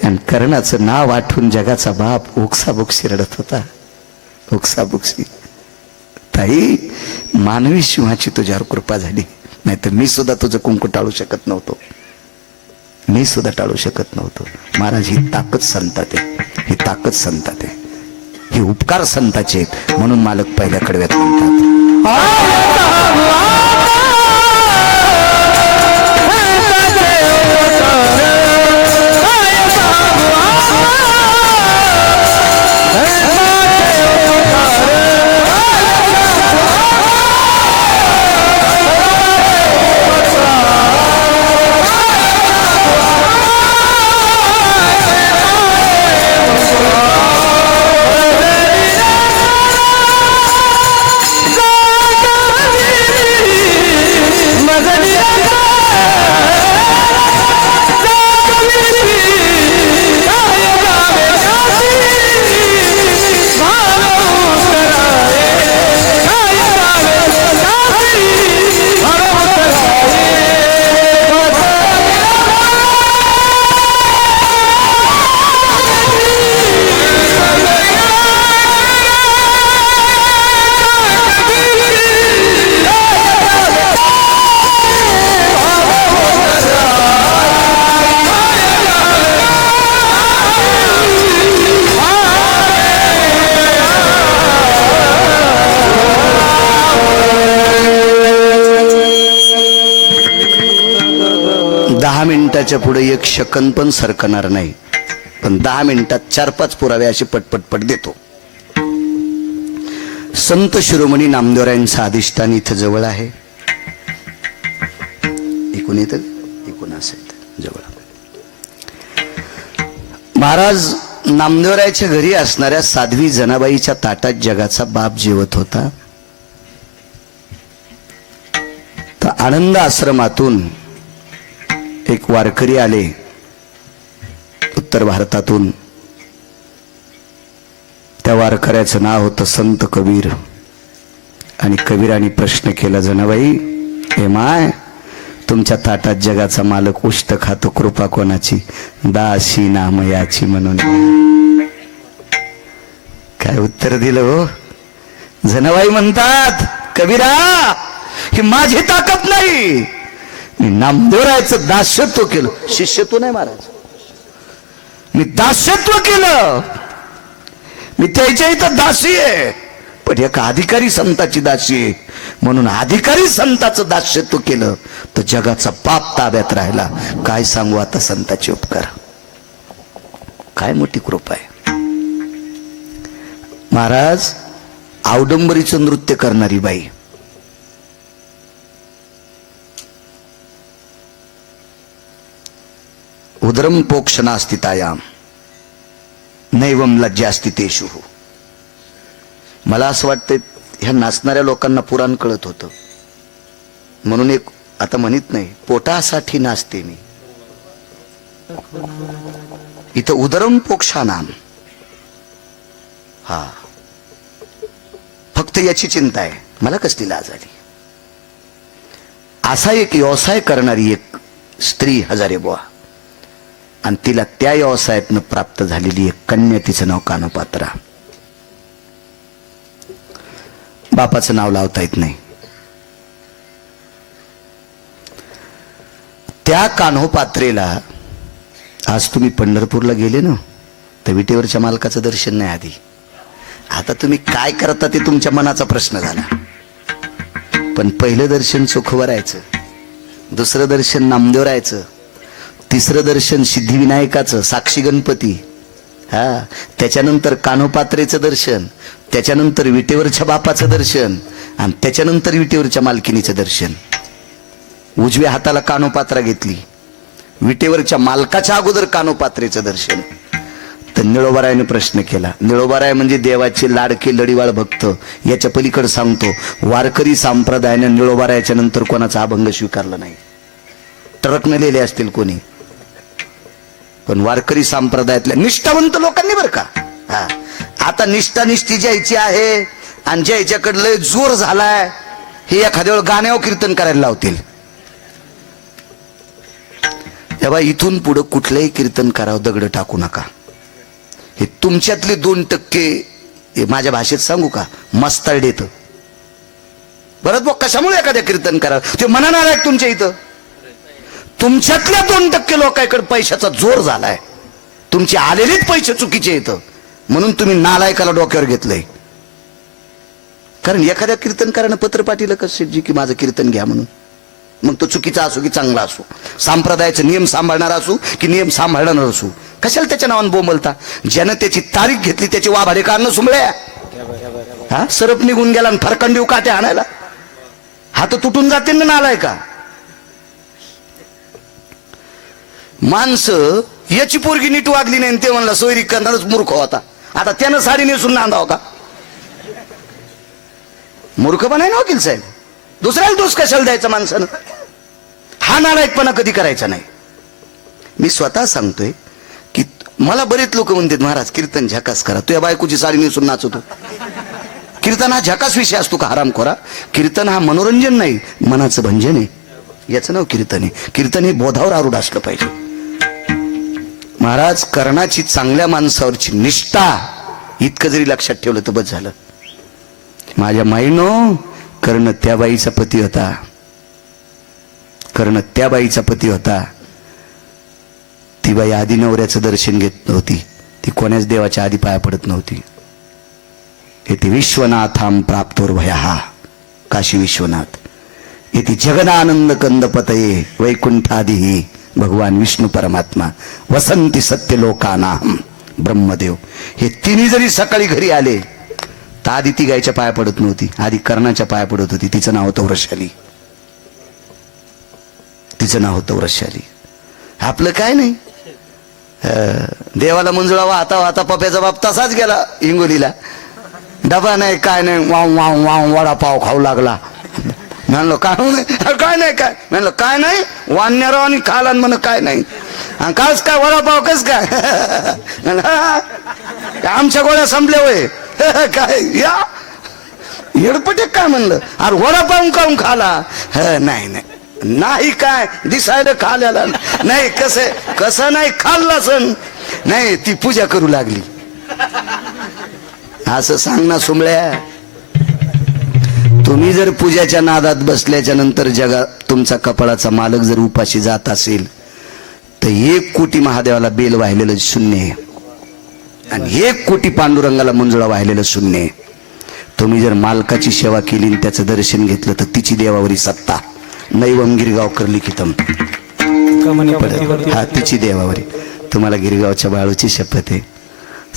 आणि कर्णाचं नाव आठवून जगाचा बाप ओक्साबोक्शी रडत होता. ओक्साबोक्शी. ताई मानवी सिंहाची तुझ्यावर कृपा झाली, नाहीतर मी सुद्धा तुझं कुंकू टाळू शकत नव्हतो, मी सुद्धा टाळू शकत नव्हतो. महाराज ही ताकद संतात आहे, ही ताकद संतात आहे, ही उपकार संताचे आहेत. म्हणून मालक पहिल्या कडव्यात म्हणतात, पुराव्याच्या पुढे एक सेकंद पण सरकणार नाही, पण 10 मिनिटात 4-5 पुरावे असे पटपटपट देतो. संत शिरोमणी नामदेवरायांचं अधिष्ठान इथं जवळ आहे. एकूण येतं एकूण असेल जवळ. महाराज नामदेवरायाच्या घरी असणाऱ्या साध्वी जनाबाईच्या ताटात जगाचा बाप जेवत होता. तर आनंद आश्रमातून एक वारकरी आले उत्तर भारतातून. त्या वारकऱ्याचं नाव होतं संत कबीर. आणि कबीराने प्रश्न केला, जनाबाई हे माय, तुमच्या ताटात जगाचा मालक उष्ट खातो, कृपा कोणाची? दासी नामयाची म्हणून. काय उत्तर दिलं हो? जनाबाई म्हणतात, कबीरा ही माझी ताकद नाही, मी नामदेवरायाचं दास्यत्व केलं. शिष्यत्व नाही महाराज, मी दास्यत्व केलं. मी त्याच्या इथं दासी आहे, पण एका अधिकारी संताची दासी आहे. म्हणून अधिकारी संताचं दास्यत्व केलं तर जगाचा पाप ताब्यात राहिला. काय सांगू आता संताचे उपकार, काय मोठी कृपा आहे. महाराज औदंबरीचं नृत्य करणारी बाई, उदरम पोक्ष नास्ति तायाम नैवम लज्जास्ति तेषु. मला असं वाटतं ह्या नाचणाऱ्या लोकांना पुराण कळत होतं, म्हणून एक आता म्हणत नाही पोटासाठी नाचते मी. इथं उदरम पोक्षानाम, हा फक्त याची चिंता आहे, मला कसली लाज आली. असा एक व्यवसाय करणारी एक स्त्री हजारे बुवा, आणि तिला त्या व्यवसायातनं प्राप्त झालेली एक कन्या, तिचं नाव कानोपात्रा. बापाचं नाव लावता येत नाही. त्या कान्होपात्रेला आज तुम्ही पंढरपूरला गेले ना, तर विटेवरच्या मालकाचं दर्शन नाही आधी. आता तुम्ही काय करता ते तुमच्या मनाचा प्रश्न झाला. पण पहिलं दर्शन चोखवरायचं, दुसरं दर्शन नामदेवरायचं, तिसरं दर्शन सिद्धिविनायकाचं साक्षी गणपती, हा त्याच्यानंतर कान्होपात्रेचं दर्शन, त्याच्यानंतर विटेवरच्या बापाचं दर्शन, आणि त्याच्यानंतर विटेवरच्या मालकिनीचं दर्शन. उजव्या हाताला कान्होपात्रा घेतली, विटेवरच्या मालकाच्या अगोदर कान्होपात्रेचं दर्शन. तर निळोबारायाने प्रश्न केला. निळोबाराय म्हणजे देवाचे लाडके लढीवाळ भक्त. याच्या पलीकडे सांगतो, वारकरी संप्रदायाने निळोबारायाच्या नंतर कोणाचा अभंग स्वीकारला नाही. ट्रक नेलेले असतील कोणी, पण वारकरी संप्रदायातल्या निष्ठावंत लोकांनी बरं का. हा आता निष्ठी ज्याची आहे आणि ज्याच्याकडे लय जोर झालाय, हे एखाद्या वेळ गाण्यावर कीर्तन करायला लावतील. तेव्हा इथून पुढे कुठलंही कीर्तन करावं दगड टाकू नका. हे तुमच्यातले 2% माझ्या भाषेत सांगू का, मस्तारडे येतं बरं. बघ कशामुळे एखाद्या कीर्तन करावं, ते मनाणार आहे तुमच्या इथं. तुमच्यातल्या 2% लोकांकडे पैशाचा जोर झालाय, तुमचे आलेलेच पैसे चुकीचे येतं, म्हणून तुम्ही नालायकाला डोक्यावर घेतलंय. कारण एखाद्या कीर्तनकारानं पत्र पाठवलं कसं की माझं कीर्तन घ्या म्हणून, मग तो चुकीचा असो की चांगला असो, संप्रदायाचे नियम सांभाळणारा असो की नियम सांभाळणार असो, कशाला त्याच्या नावानं बोंबलता. ज्यानं त्याची तारीख घेतली त्याची वाभाडे काढणं सुमळ्या. हा सरप निघून गेला आणि फरकंडीव काटे आणायला, हात तुटून जाते ना नालायका. माणसं याची पोरगी नीट वागली नाही ते म्हणला सोयरी करणारच मूर्ख होता. आता त्यानं साडी नेसून नांदाव का? मूर्ख पण आहे ना वकील साहेब, दुसऱ्याला दोष कशाला द्यायचा माणसानं. हा नालायकपणा कधी करायचा नाही. मी स्वतः सांगतोय की मला बरेच लोक म्हणतात महाराज कीर्तन झकास करा, तुझ्या बायकोची साडी नेसून नाचतो. कीर्तन हा झकास विषय असतो का हरामखोरा? कीर्तन हा मनोरंजन नाही, मनाचं भंजन आहे. याचं नाव कीर्तन आहे. कीर्तन हे बोधावर आरूढ असलं पाहिजे. महाराज कर्णाची चांगल्या माणसावरची निष्ठा इतकं जरी लक्षात ठेवलं तर बस झालं. माझ्या माईनो, कर्ण त्या बाईचा पती होता, कर्ण त्या बाईचा पती होता. ती बाई आधी नवऱ्याचं दर्शन घेत नव्हती, ती कोण्याच देवाच्या आधी पाया पडत नव्हती. येथे विश्वनाथाम प्राप्तोर भया, काशी विश्वनाथ. येथे जगदानंद कंदपतये वैकुंठादी भगवान विष्णू परमात्मा, वसंती सत्य लोकानाम, ब्रह्मदेव, हे तिन्ही जरी सकाळी घरी आले तर आधी ती गायच्या पाया पडत नव्हती, आधी कर्णाच्या पाया पडत होती. तिचं नाव होतं वृषाली. तिचं नाव होतं वृषाली. आपलं काय नाही, देवाला मंजुळा वाहता वाहता पप्याचा बाप तसाच गेला हिंगोलीला. डबा नाही काय नाही, वाव वाव वाव वडापाव खाऊ लागला. म्हणलं काय काय नाही, काय म्हणलं काय नाही, वाण्याराव आणि खाला म्हण काय नाही, काच काय वडापाव कस काय. आमच्या गोळ्या संपल्या होय. काय या येडपटे काय म्हणलं, अरे वडापाव काऊन खाला. नाही नाही नाही काय दिसायला खाल्याला नाही, कसं नाही खाल्ला सण नाही. ती पूजा करू लागली. असं सांग ना सुमळ्या, तुम्ही जर पूजाच्या नादात बसल्याच्या नंतर जगात तुमचा कपाळाचा मालक जर उपाशी जात असेल तर 1 कोटी महादेवाला बेल वाहिलेलं शून्य आहे आणि 1 कोटी पांडुरंगाला मंजुळा वाहिलेलं शून्य आहे. तुम्ही जर मालकाची सेवा केली आणि त्याचं दर्शन घेतलं तर तिची देवावरी सत्ता. नैवम गिरगावकर लिखितम, हा तिची देवावरी. तुम्हाला गिरगावच्या बाळूची शपथ आहे,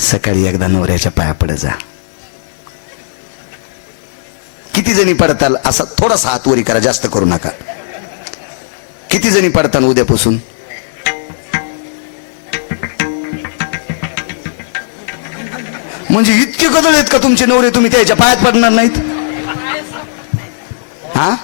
सकाळी एकदा नवऱ्याच्या पाया पड जा. किती जणी पडताल, असा थोडासा हात वरी करा, जास्त करू नका. किती जणी पडताल उद्यापासून? म्हणजे इतके कदळ आहेत का तुमचे नवरे, तुम्ही त्याच्या पायात पडणार नाहीत? हा,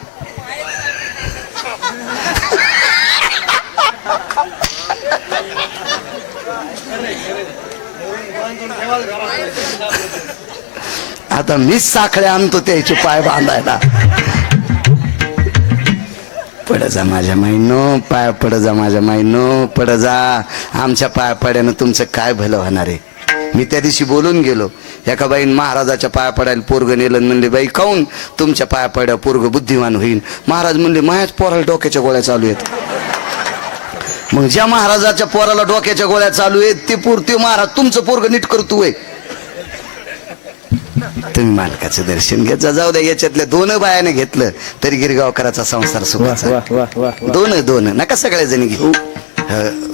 आता मीच साखळ्या आणतो त्याचे पाय बांधायला. पड जा माझ्या माईनो, पाय पड जा माझ्या माईनो, पड जा. आमच्या पाया पड्यानं तुमचं काय भलं होणार आहे. मी त्या दिवशी बोलून गेलो, एका बाईन महाराजाच्या पाया पडायला पोरग नेलं, म्हणले बाई काऊन तुमच्या पाया पड्या पोरग बुद्धिमान होईल. महाराज म्हणले माझ्याच पोराला डोक्याच्या गोळ्या चालू आहेत. मग ज्या महाराजाच्या पोराला डोक्याच्या गोळ्या चालू आहेत ते महाराज तुमचं पोरग नीट करतोय. तुम्ही मालकाचं दर्शन घेत जा. जाऊ द्या, याच्यातल्या 2 बायाने घेतलं तरी गिरगावकराचा संसार सुखाचा. 2 नका सगळ्या जणी घेऊ.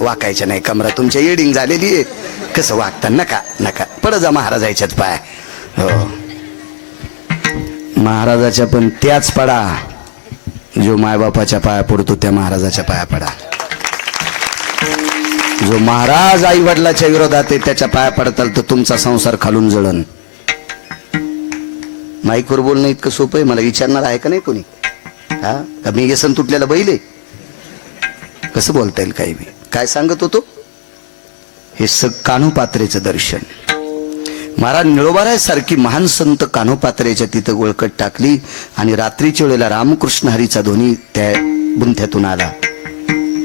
वाकायच्या नाही कमरा, तुमच्या येडिंग झालेली आहे. कसं वागता, नका नका. पड जा महाराजाच्याच पाय. हो, महाराजाच्या पण त्याच पडा जो मायबापाच्या पाया पडतो, त्या महाराजाच्या पाया पडा. जो महाराज आई वडिलाच्या विरोधात आहे त्याच्या पाया पडताल तर तुमचा संसार खालून जळण. माईकवर बोलणं इतकं सोपं आहे. मला विचारणार आहे का नाही कोणी? हा, का मी व्यसन तुटलेला बैल आहे? कसं बोलता येईल काही बी. काय सांगत होतो? हे कान्होपात्रेचं दर्शन. महाराज निळोबाराय सारखी महान संत कान्होपात्रेच्या तिथं गोळकट टाकली आणि रात्रीच्या वेळेला रामकृष्ण हरीचा ध्वनी त्या बुंथ्यातून आला.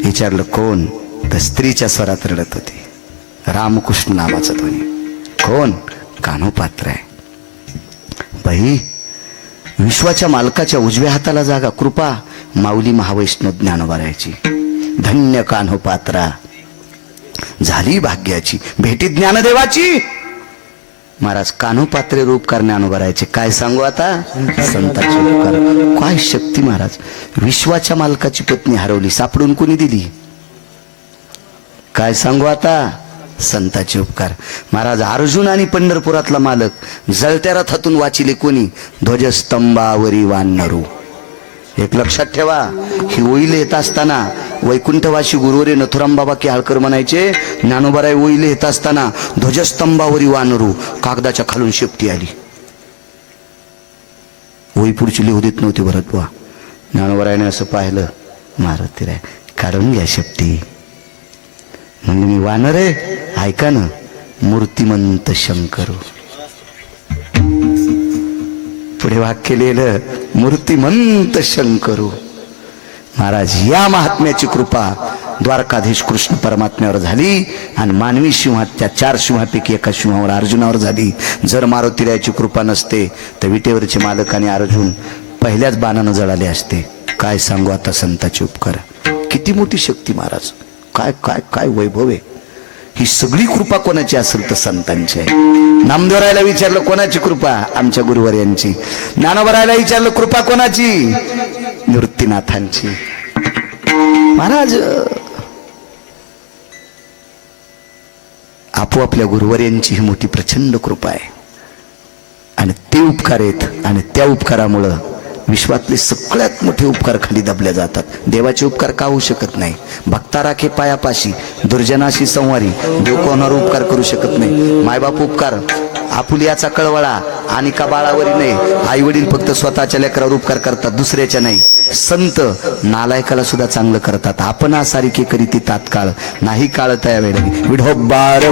विचारलं कोण? तर स्त्रीच्या स्वरात रडत होती. रामकृष्ण नावाचा ध्वनी. कोण? कान्होपात्र आहे. बाई, विश्वाच्या मालकाच्या उजव्या हाताला जागा कृपा माऊली महावैष्णव ज्ञानोबारायची. धन्य कान्होपात्रा झाली भाग्याची, भेटी ज्ञानदेवाची. महाराज कान्होपात्रे रूपकार ज्ञानोबारायचे. काय सांगू आता, संतांचे उपकार. काय शक्ती महाराज. विश्वाच्या मालकाची पत्नी हरवली, सापडून कोणी दिली? काय सांगू आता, संतांचे उपकार. महाराज अर्जुन आणि पंढरपुरातला मालक जळत्या रथातून वाचिले कोणी? ध्वजस्तंभावरी वानरू. एक लक्षात ठेवा, ही ओईले येत असताना वैकुंठवासी गुरुवरे नथुराम बाबा केहाळकर म्हणायचे, ज्ञानोबाराय ओईले येत असताना ध्वजस्तंभावरी वानरू, कागदाच्या खालून शेपटी आली. ओई पुढची लिहू देत नव्हती भरत बुवा. ज्ञानोबारायने असं पाहिलं, मारुती राय काढून घ्या शेपटी. म्हणजे मी वानर आहे, ऐका ना, मूर्तिमंत शंकरू. पुढे वाक्य लिहिलं, मूर्तिमंत शंकरू. महाराज या महात्म्याची कृपा द्वारकाधीश कृष्ण परमात्म्यावर झाली आणि मानवी सिंहात त्या 4 सिंहापैकी एका सिंहावर अर्जुनावर झाली. जर मारुतीरायाची कृपा नसते तर विटेवरचे मालक आणि अर्जुन पहिल्याच बाणानं जळाले असते. काय सांगू आता संतांचे उपकार. किती मोठी शक्ती महाराज. काय काय काय वैभव आहे. ही सगळी कृपा कोणाची असेल तर संतांची आहे. नामदेवरायला विचारलं कोणाची कृपा? आमच्या गुरुवर्यांची. ज्ञानोबारायला विचारलं कृपा कोणाची? मूर्तिनाथांची. महाराज आपोआपल्या गुरुवर्यांची ही मोठी प्रचंड कृपा आहे आणि ते उपकार आहेत आणि त्या उपकारामुळं विश्वातले सगळ्यात मोठे उपकार खाली दाबले जातात. देवाचे उपकार का होऊ शकत नाही? भक्ता राखे पायापाशी दुर्जनाशी संवारी, देव कोणावर उपकार करू शकत नाही. मायबाप उपकार आपुलियाचा कळवळा आणि का बाळावरी नाही. आई वडील फक्त स्वतःच्या लेकरावर उपकार करतात, दुसऱ्याच्या नाही. संत नालायकाला सुद्धा चांगलं करतात. आपण सारिके करीती तात्काळ नाही काळ त्या वेळी विढोबार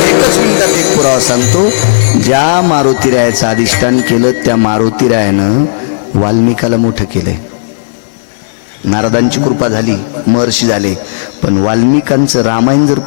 एकच मिनिटात एक पुरावा सांगतो. ज्या मारुतीरायाचं अधिष्ठान केलं त्या मारुतीरायानं वाल्मिकाला मोठं केलंय. नारदांची कृपा झाली, महर्षी झाले, पण वाल्मिकांचं रामायण जर